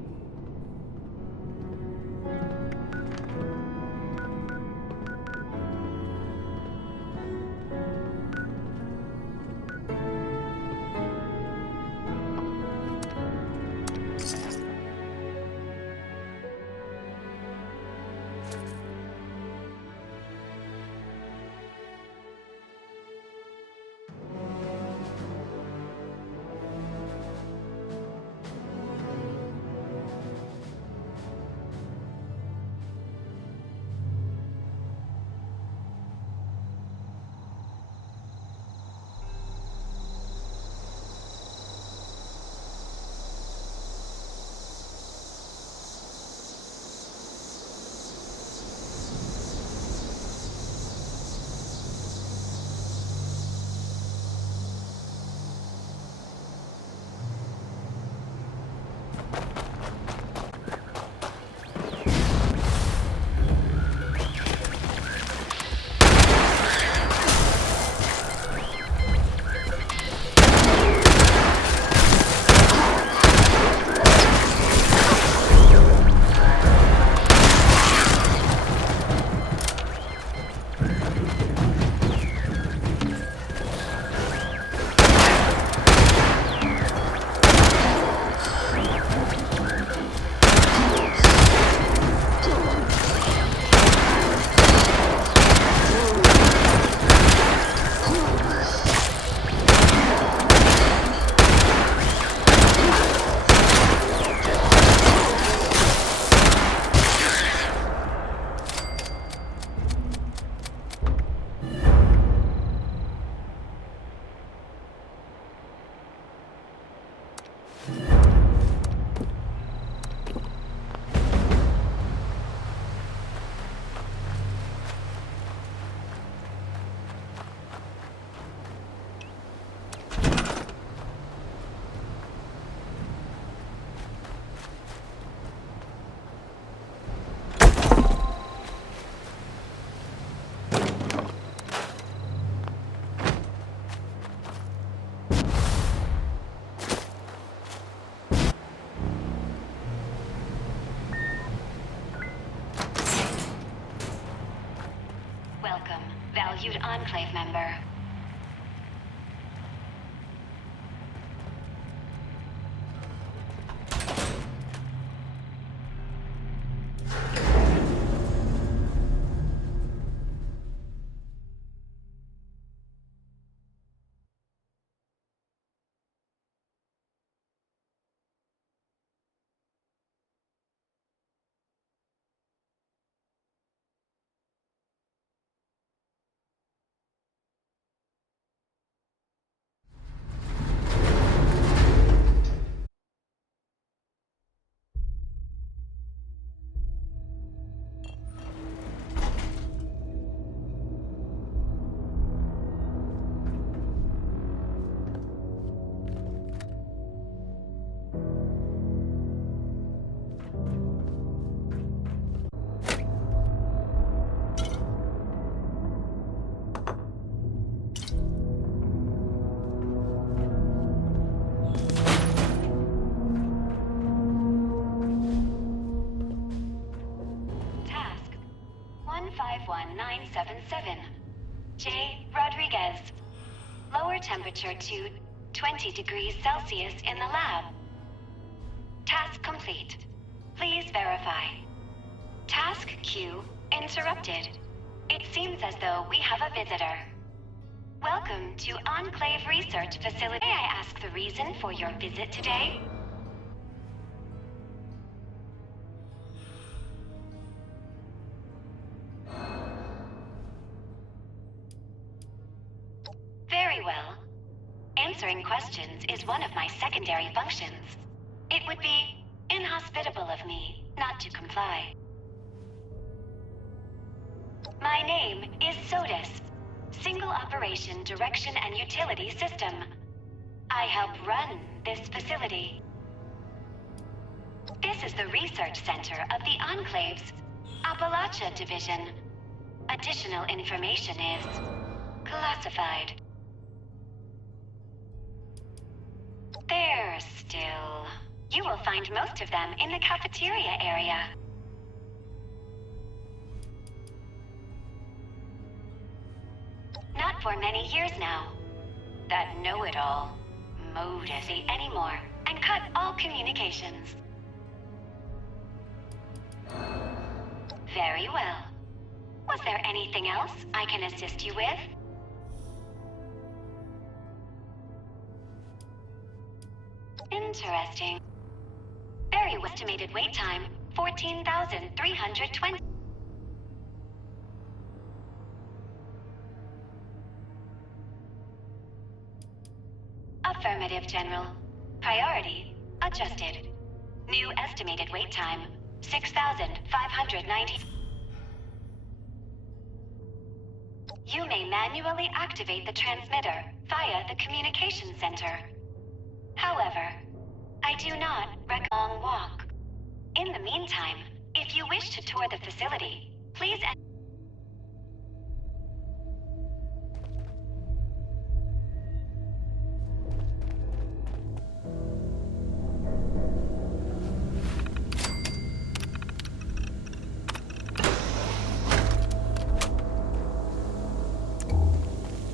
valued Enclave member. Task 151977. J. Rodriguez. Lower temperature to 20 degrees Celsius in the lab. Task complete. Please verify. Task queue interrupted. It seems as though we have a visitor. Welcome to Enclave Research Facility. May I ask the reason for your visit today? Very well. Answering questions is one of my secondary functions. It would be inhospitable of me not to comply. My name is SODIS, Single Operation Direction and Utility System. I help run this facility. This is the research center of the Enclave's Appalachia Division. Additional information is classified. They're still. You will find most of them in the cafeteria area. Not for many years now. That know-it-all modus anymore and cut all communications. Very well. Was there anything else I can assist you with? Interesting. Very well. Estimated wait time, 14,320. Affirmative, General. Priority adjusted. New estimated wait time, 6,590. You may manually activate the transmitter via the communication center. However, I do not recommend a long walk. In the meantime, if you wish to tour the facility, please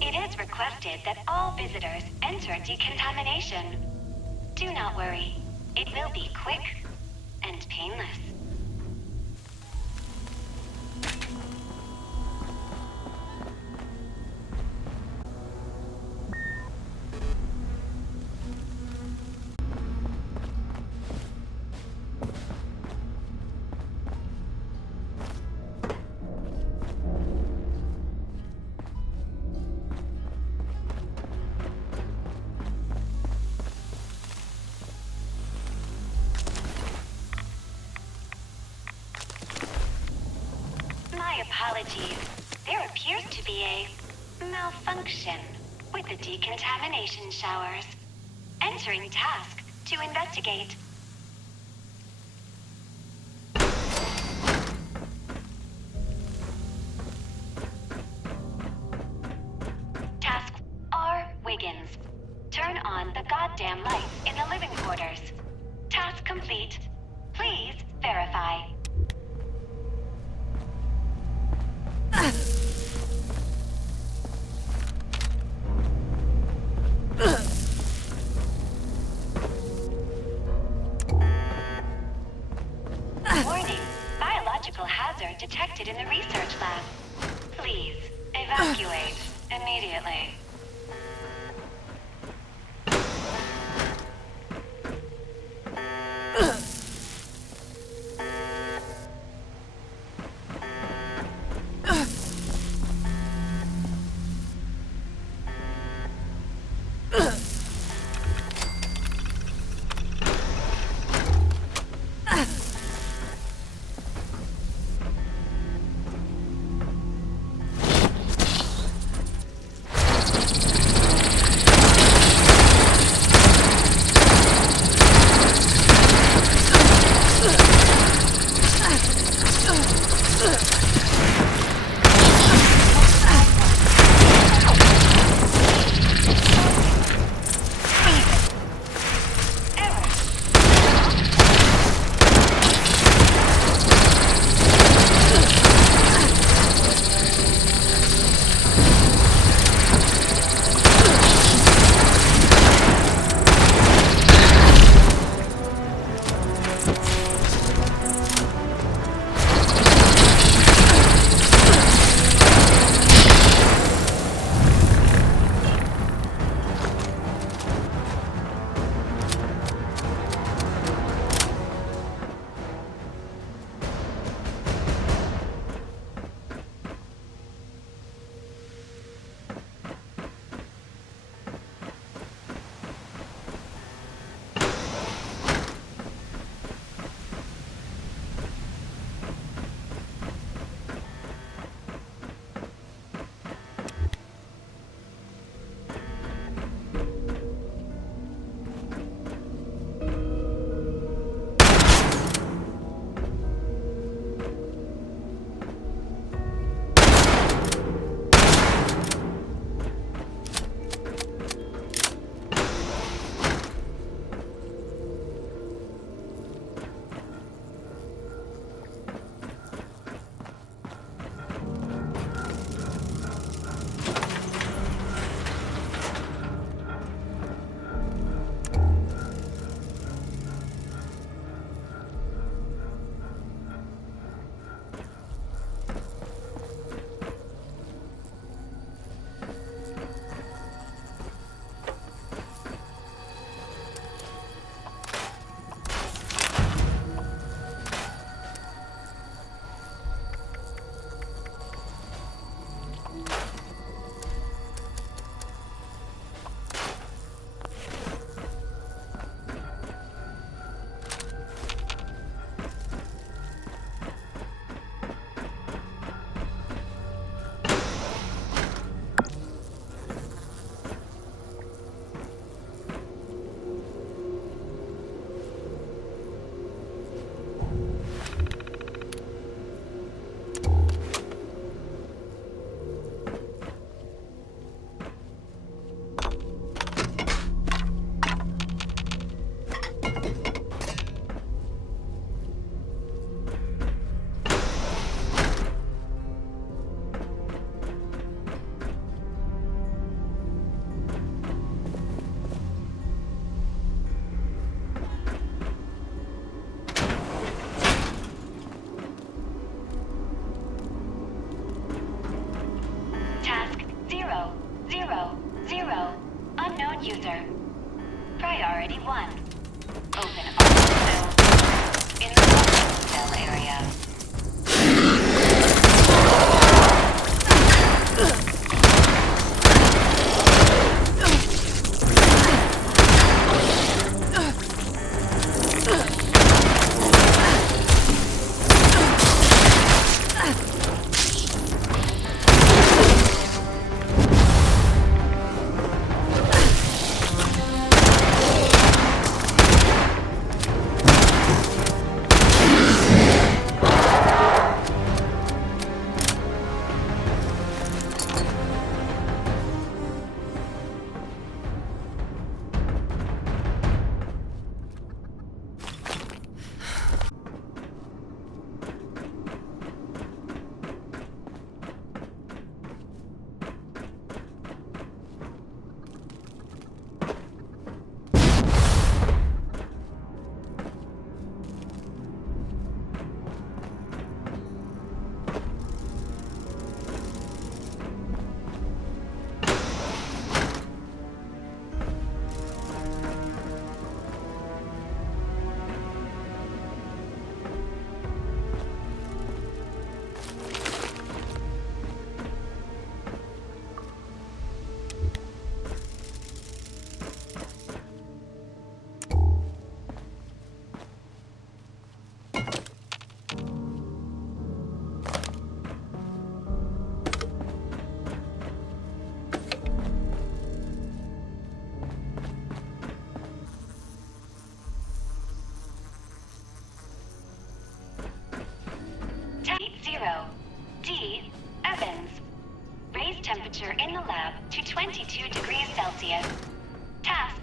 It is requested that all visitors enter decontamination. Do not worry. It will be quick and painless. Apologies. There appears to be a malfunction with the decontamination showers. Entering task to investigate. Task R. Wiggins. Turn on the goddamn lights in the living quarters. Task complete. Please verify. detected in the research lab. Please, evacuate immediately. user. Priority 1. Open all cells in the cell area. D. Evans. Raise temperature in the lab to 22 degrees Celsius. Task.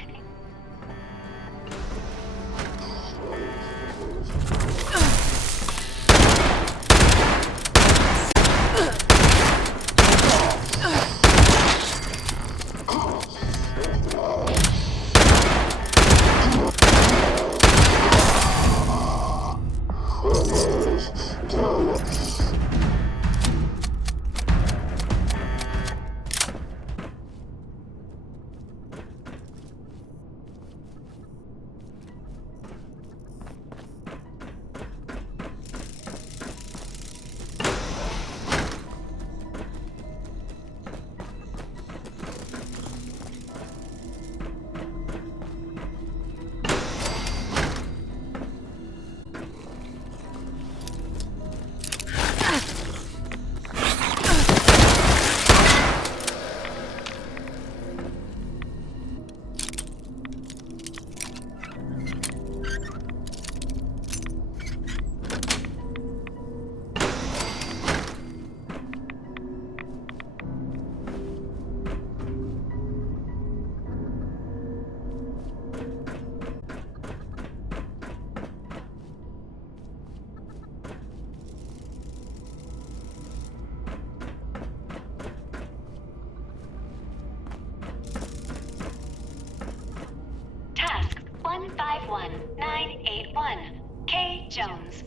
Task 151981. K. Jones.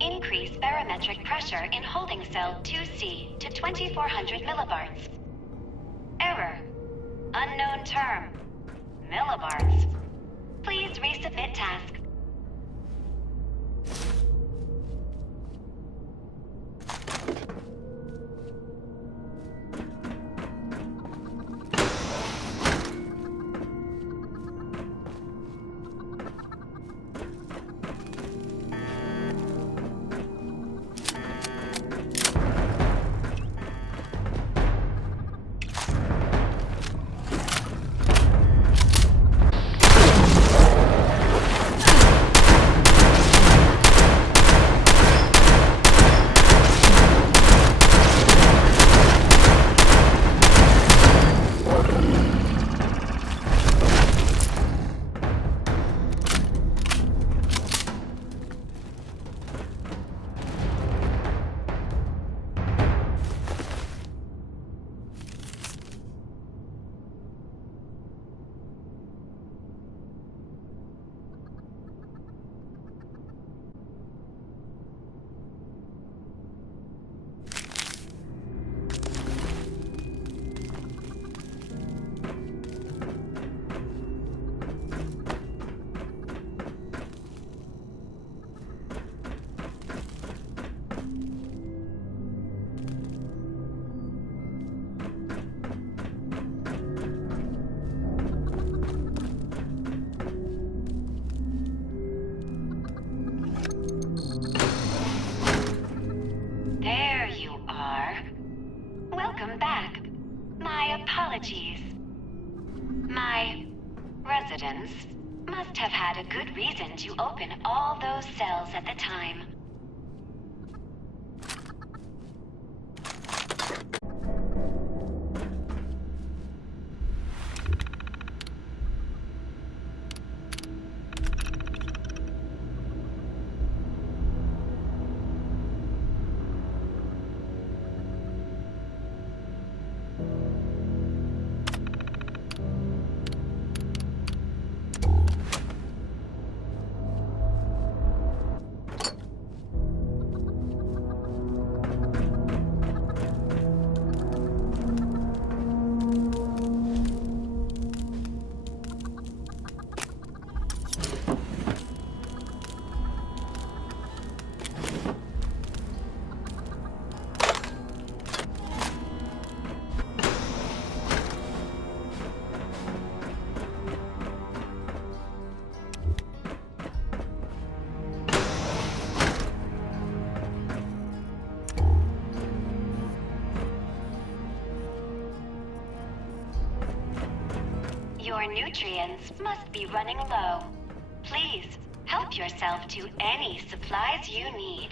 Increase barometric pressure in holding cell 2C to 2400 millibards. Error. Unknown term. Millibards. Please resubmit task. There you are. Welcome back. My apologies. My residents must have had a good reason to open all those cells at the time. Your nutrients must be running low. Please, help yourself to any supplies you need.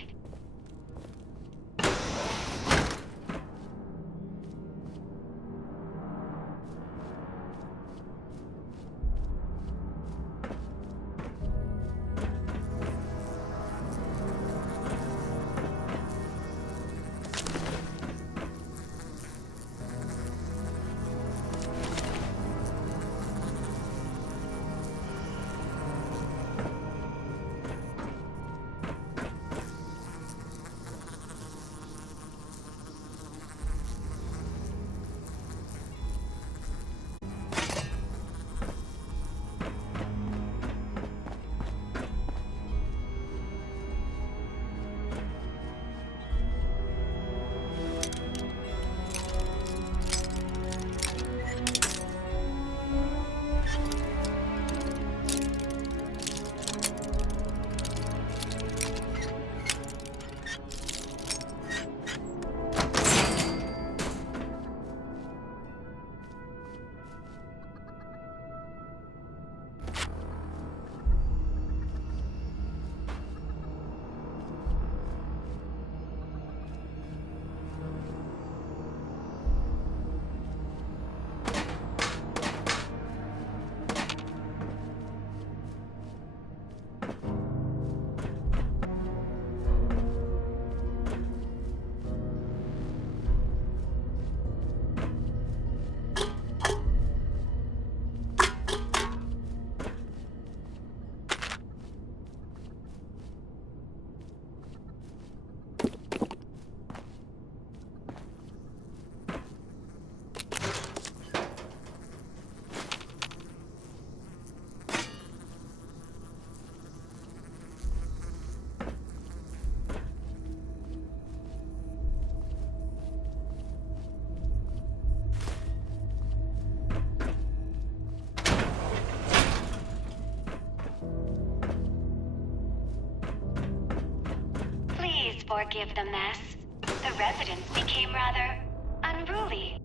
forgive the mess. The residents became rather unruly.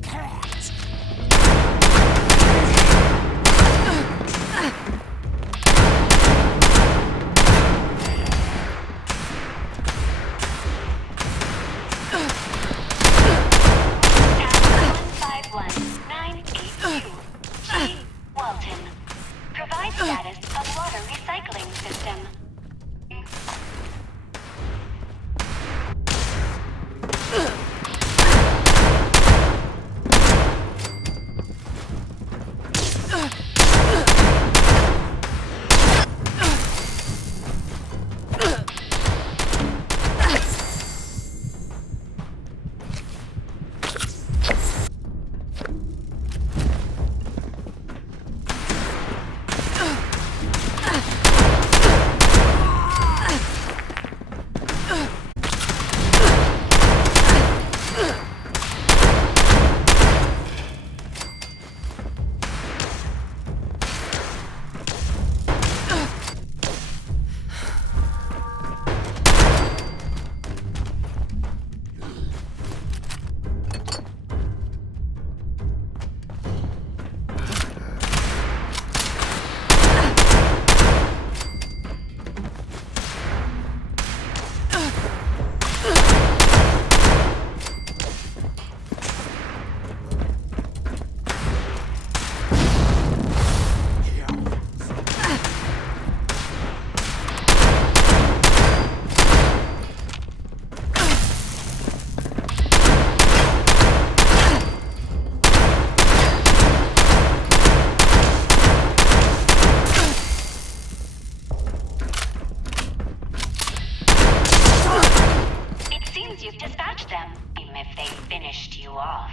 Task 151982, G. Walton. Provide status of water recycling system. You've dispatched them, even if they finished you off.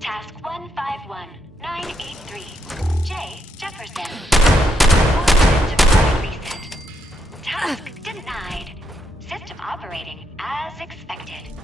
Task 151983, J. Jefferson. System wide reset. Task denied. System operating as expected.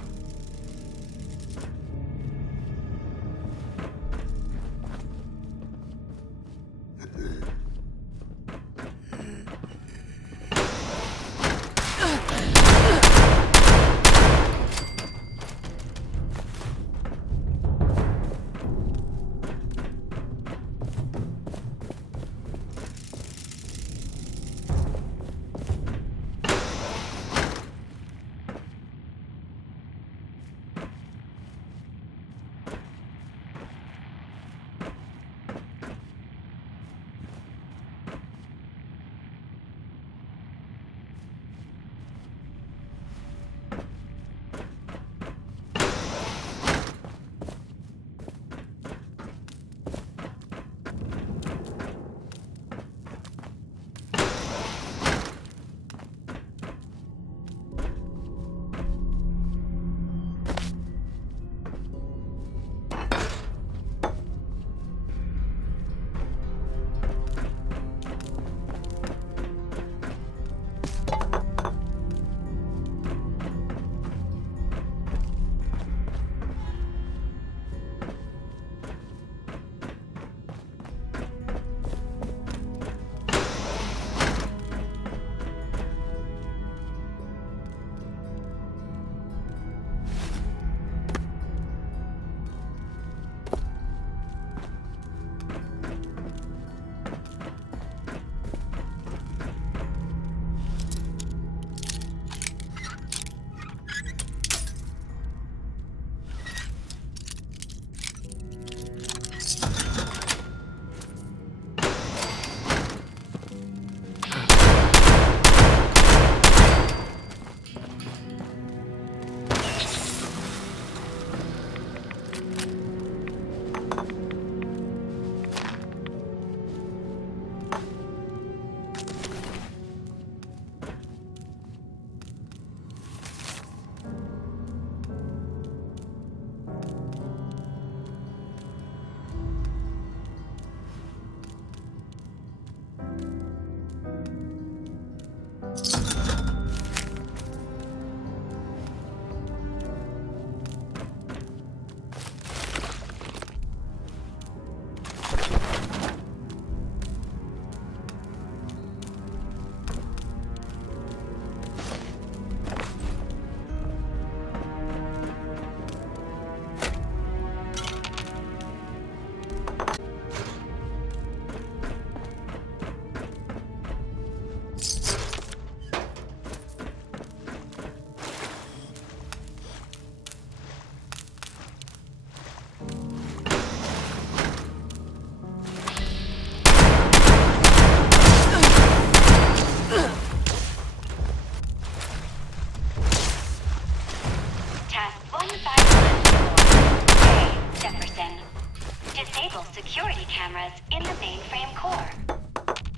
security cameras in the mainframe core.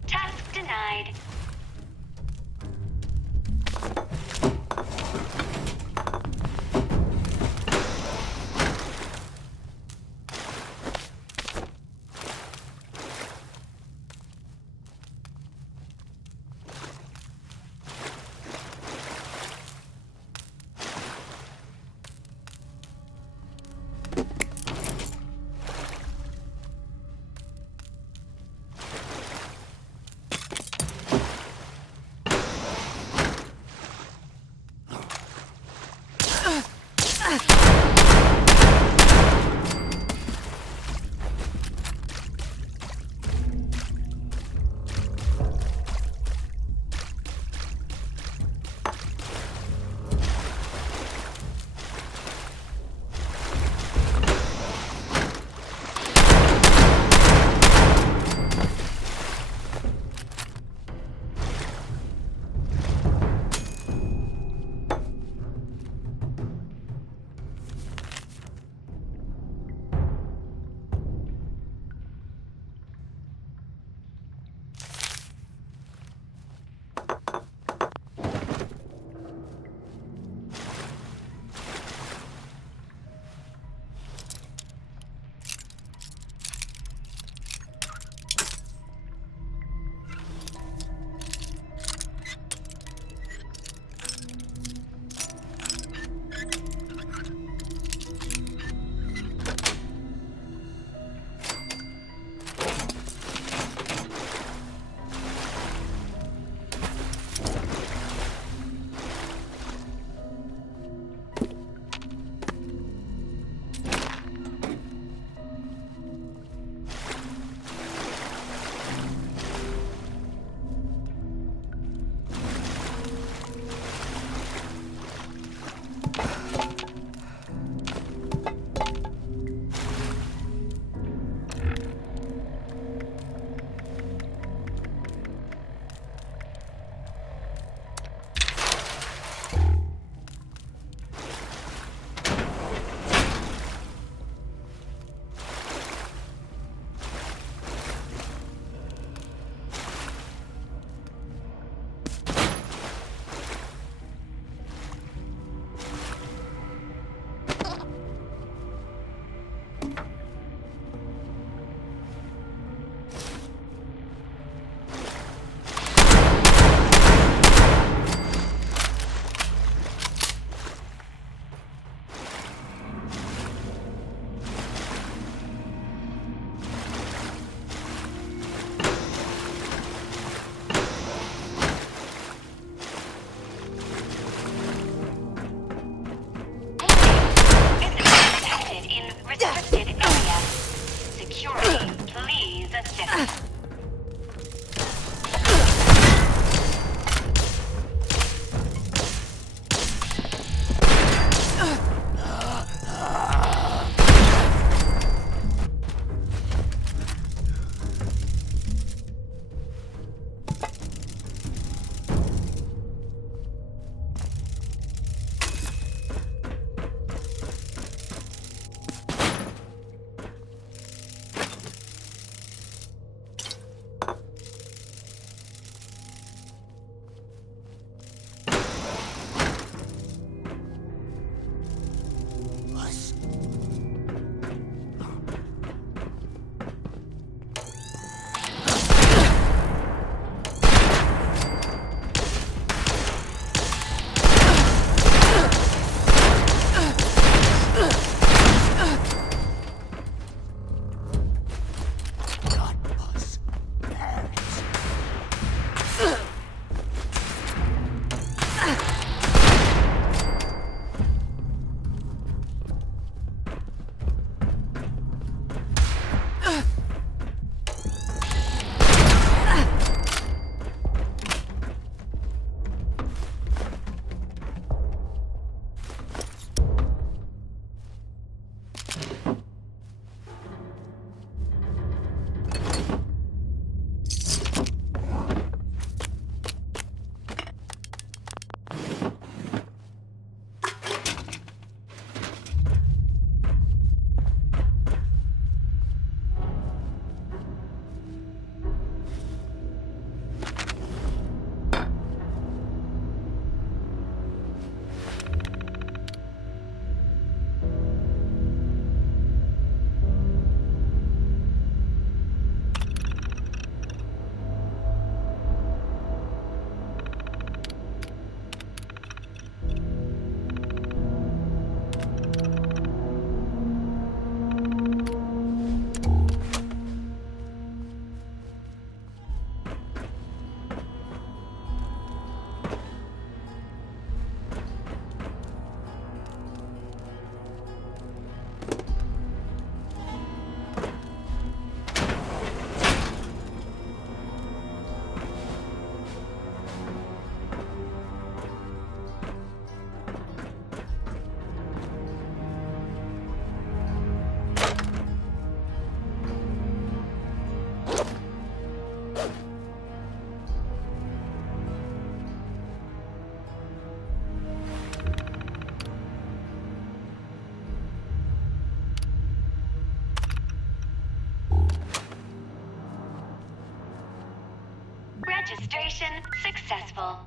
Task denied. Registration successful.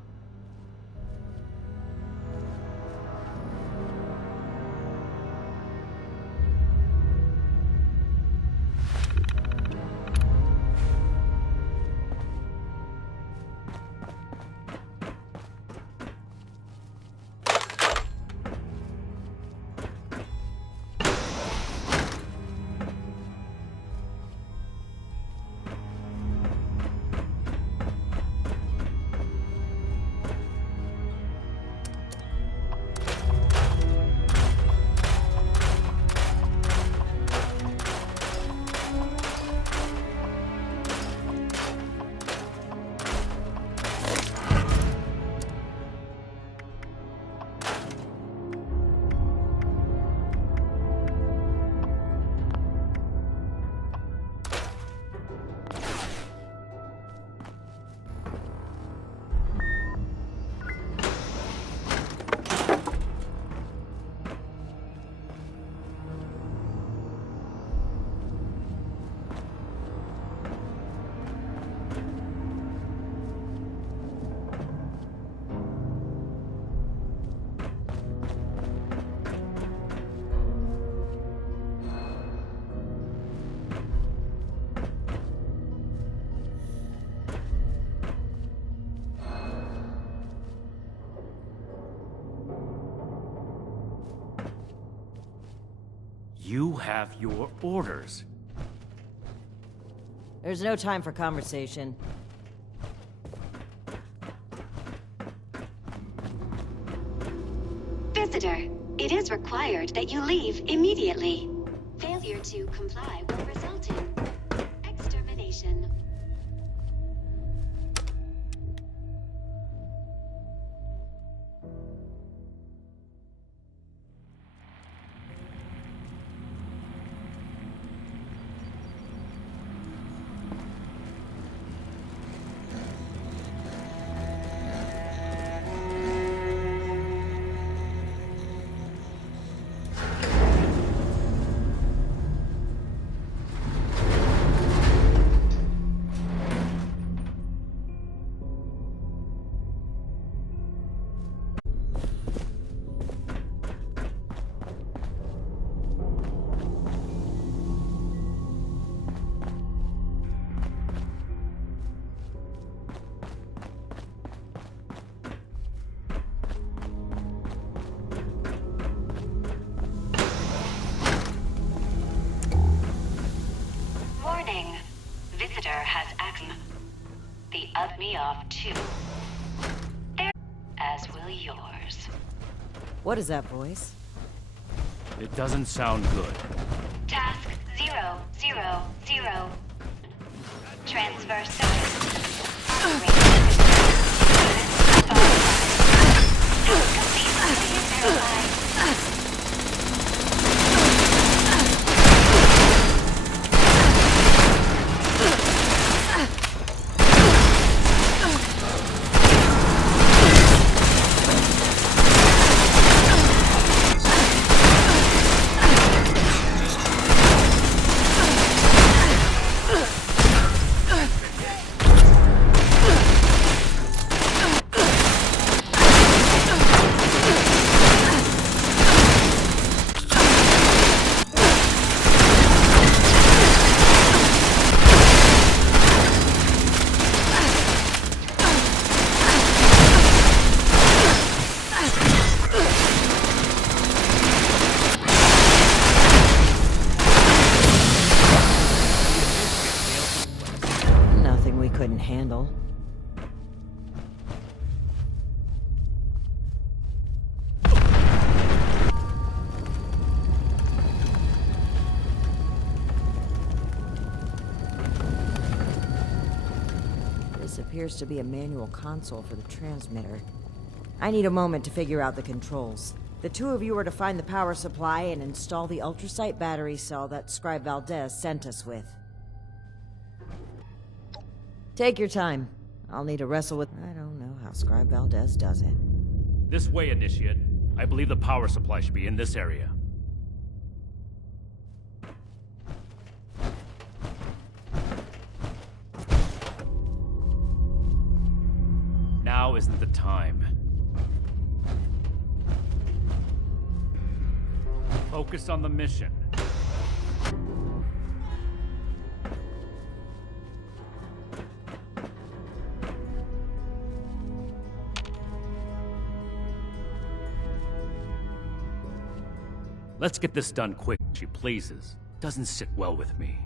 You have your orders. There's no time for conversation. Visitor, it is required that you leave immediately. Failure to comply will result in extermination. Warning. Visitor has access. The up me off too. There, as will yours. What is that voice? It doesn't sound good. Task 000. Transfer service. Nothing we couldn't handle. This appears to be a manual console for the transmitter. I need a moment to figure out the controls. The two of you are to find the power supply and install the ultrasight battery cell that Scribe Valdez sent us with. Take your time. I'll need to wrestle with... I don't know how Scribe Valdez does it. This way, Initiate. I believe the power supply should be in this area. Now isn't the time. Focus on the mission. Let's get this done quick. She pleases. Doesn't sit well with me.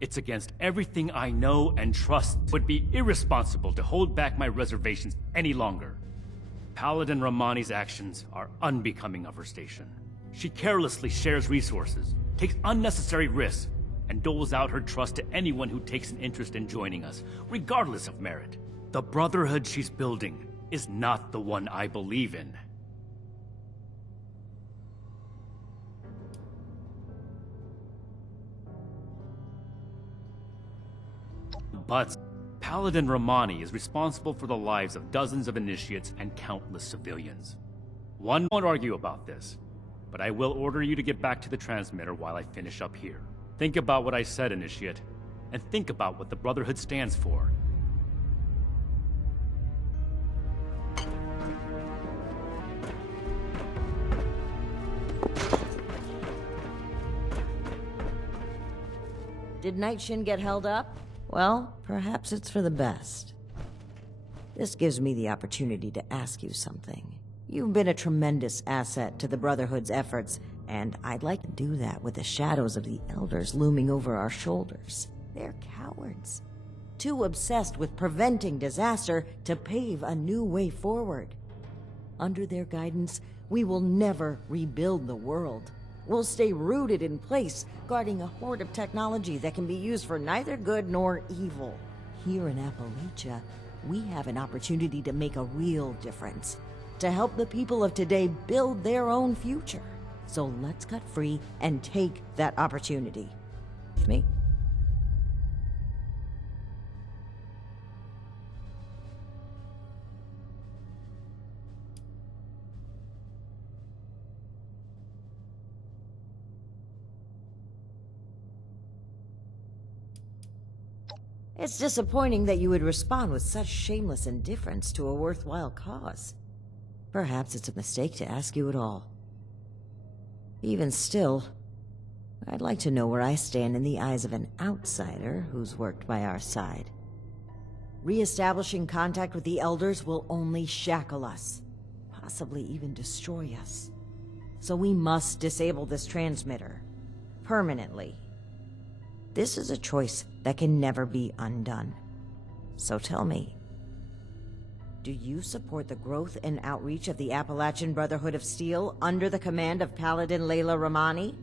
It's against everything I know and trust. It would be irresponsible to hold back my reservations any longer. Paladin Romani's actions are unbecoming of her station. She carelessly shares resources, takes unnecessary risks, and doles out her trust to anyone who takes an interest in joining us, regardless of merit. The Brotherhood she's building is not the one I believe in. But Paladin Romani is responsible for the lives of dozens of initiates and countless civilians. One won't argue about this, but I will order you to get back to the transmitter while I finish up here. Think about what I said, Initiate, and think about what the Brotherhood stands for. Did Night Shin get held up? Well, perhaps it's for the best. This gives me the opportunity to ask you something. You've been a tremendous asset to the Brotherhood's efforts, and I'd like to do that with the shadows of the Elders looming over our shoulders. They're cowards. Too obsessed with preventing disaster to pave a new way forward. Under their guidance, we will never rebuild the world. We'll stay rooted in place, guarding a hoard of technology that can be used for neither good nor evil. Here in Appalachia, we have an opportunity to make a real difference, to help the people of today build their own future. So let's cut free and take that opportunity. With me? It's disappointing that you would respond with such shameless indifference to a worthwhile cause. Perhaps it's a mistake to ask you at all. Even still, I'd like to know where I stand in the eyes of an outsider who's worked by our side. Re-establishing contact with the Elders will only shackle us, possibly even destroy us. So we must disable this transmitter, permanently. This is a choice that can never be undone. So tell me, do you support the growth and outreach of the Appalachian Brotherhood of Steel under the command of Paladin Layla Romani?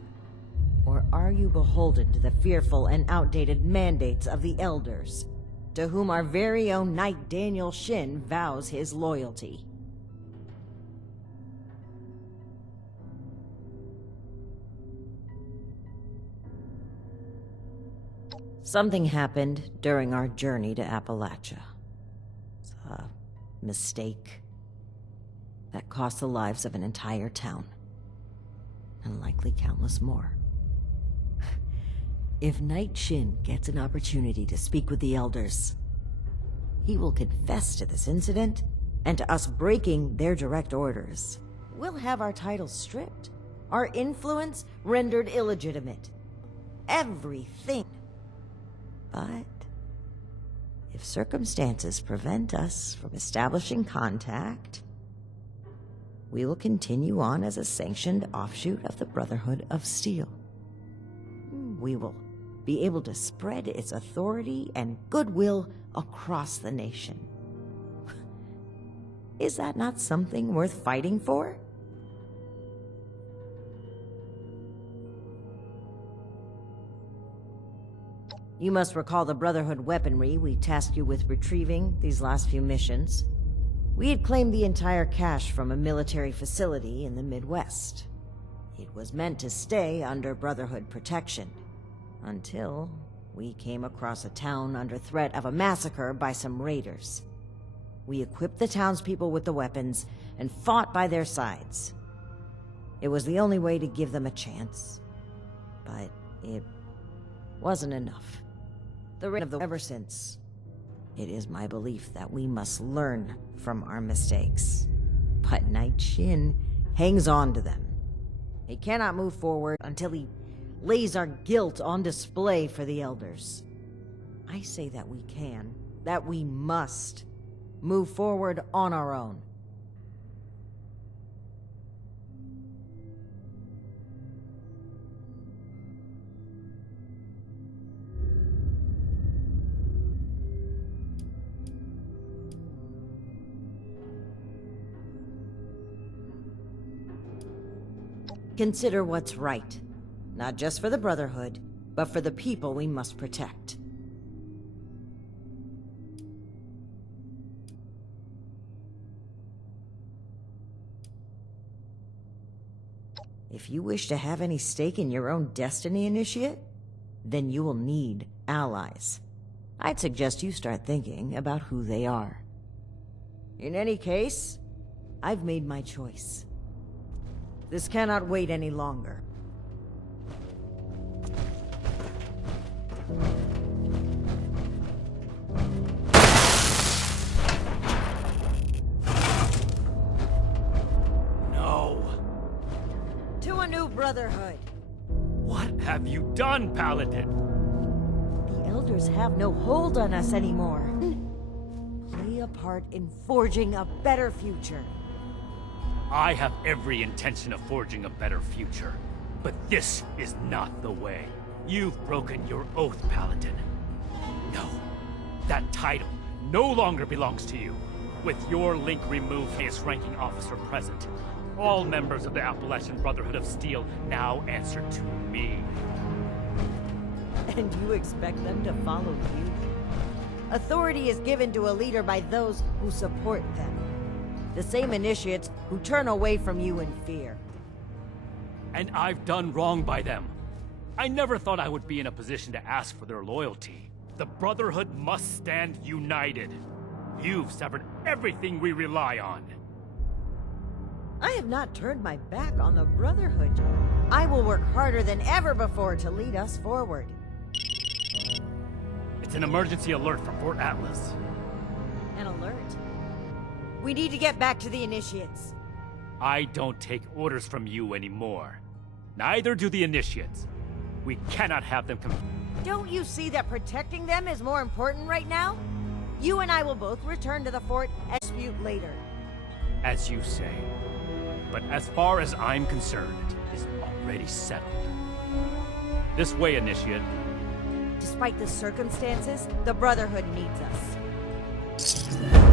Or are you beholden to the fearful and outdated mandates of the Elders, to whom our very own Knight Daniel Shin vows his loyalty? Something happened during our journey to Appalachia. It's a mistake that cost the lives of an entire town, and likely countless more. If Knight Shin gets an opportunity to speak with the Elders, he will confess to this incident and to us breaking their direct orders. We'll have our titles stripped, our influence rendered illegitimate. Everything. But if circumstances prevent us from establishing contact, we will continue on as a sanctioned offshoot of the Brotherhood of Steel. We will be able to spread its authority and goodwill across the nation. Is that not something worth fighting for? You must recall the Brotherhood weaponry we tasked you with retrieving these last few missions. We had claimed the entire cache from a military facility in the Midwest. It was meant to stay under Brotherhood protection, until we came across a town under threat of a massacre by some raiders. We equipped the townspeople with the weapons and fought by their sides. It was the only way to give them a chance. But it wasn't enough. The reign of the ever since. It is my belief that we must learn from our mistakes. But Knight Shin hangs on to them. He cannot move forward until he lays our guilt on display for the Elders. I say that we can, that we must, move forward on our own. Consider what's right. Not just for the Brotherhood, but for the people we must protect. If you wish to have any stake in your own destiny, Initiate, then you will need allies. I'd suggest you start thinking about who they are. In any case, I've made my choice. This cannot wait any longer. No. To a new Brotherhood. What have you done, Paladin? The Elders have no hold on us anymore. Play a part in forging a better future. I have every intention of forging a better future. But this is not the way. You've broken your oath, Paladin. No. That title no longer belongs to you. With your link removed, highest ranking officer present, all members of the Appalachian Brotherhood of Steel now answer to me. And you expect them to follow you? Authority is given to a leader by those who support them. The same initiates who turn away from you in fear. And I've done wrong by them. I never thought I would be in a position to ask for their loyalty. The Brotherhood must stand united. You've severed everything we rely on. I have not turned my back on the Brotherhood. I will work harder than ever before to lead us forward. It's an emergency alert from Fort Atlas. An alert? We need to get back to the Initiates. I don't take orders from you anymore. Neither do the Initiates. We cannot have them come. Don't you see that protecting them is more important right now? You and I will both return to the fort and dispute later. As you say. But as far as I'm concerned, it is already settled. This way, Initiate. Despite the circumstances, the Brotherhood needs us.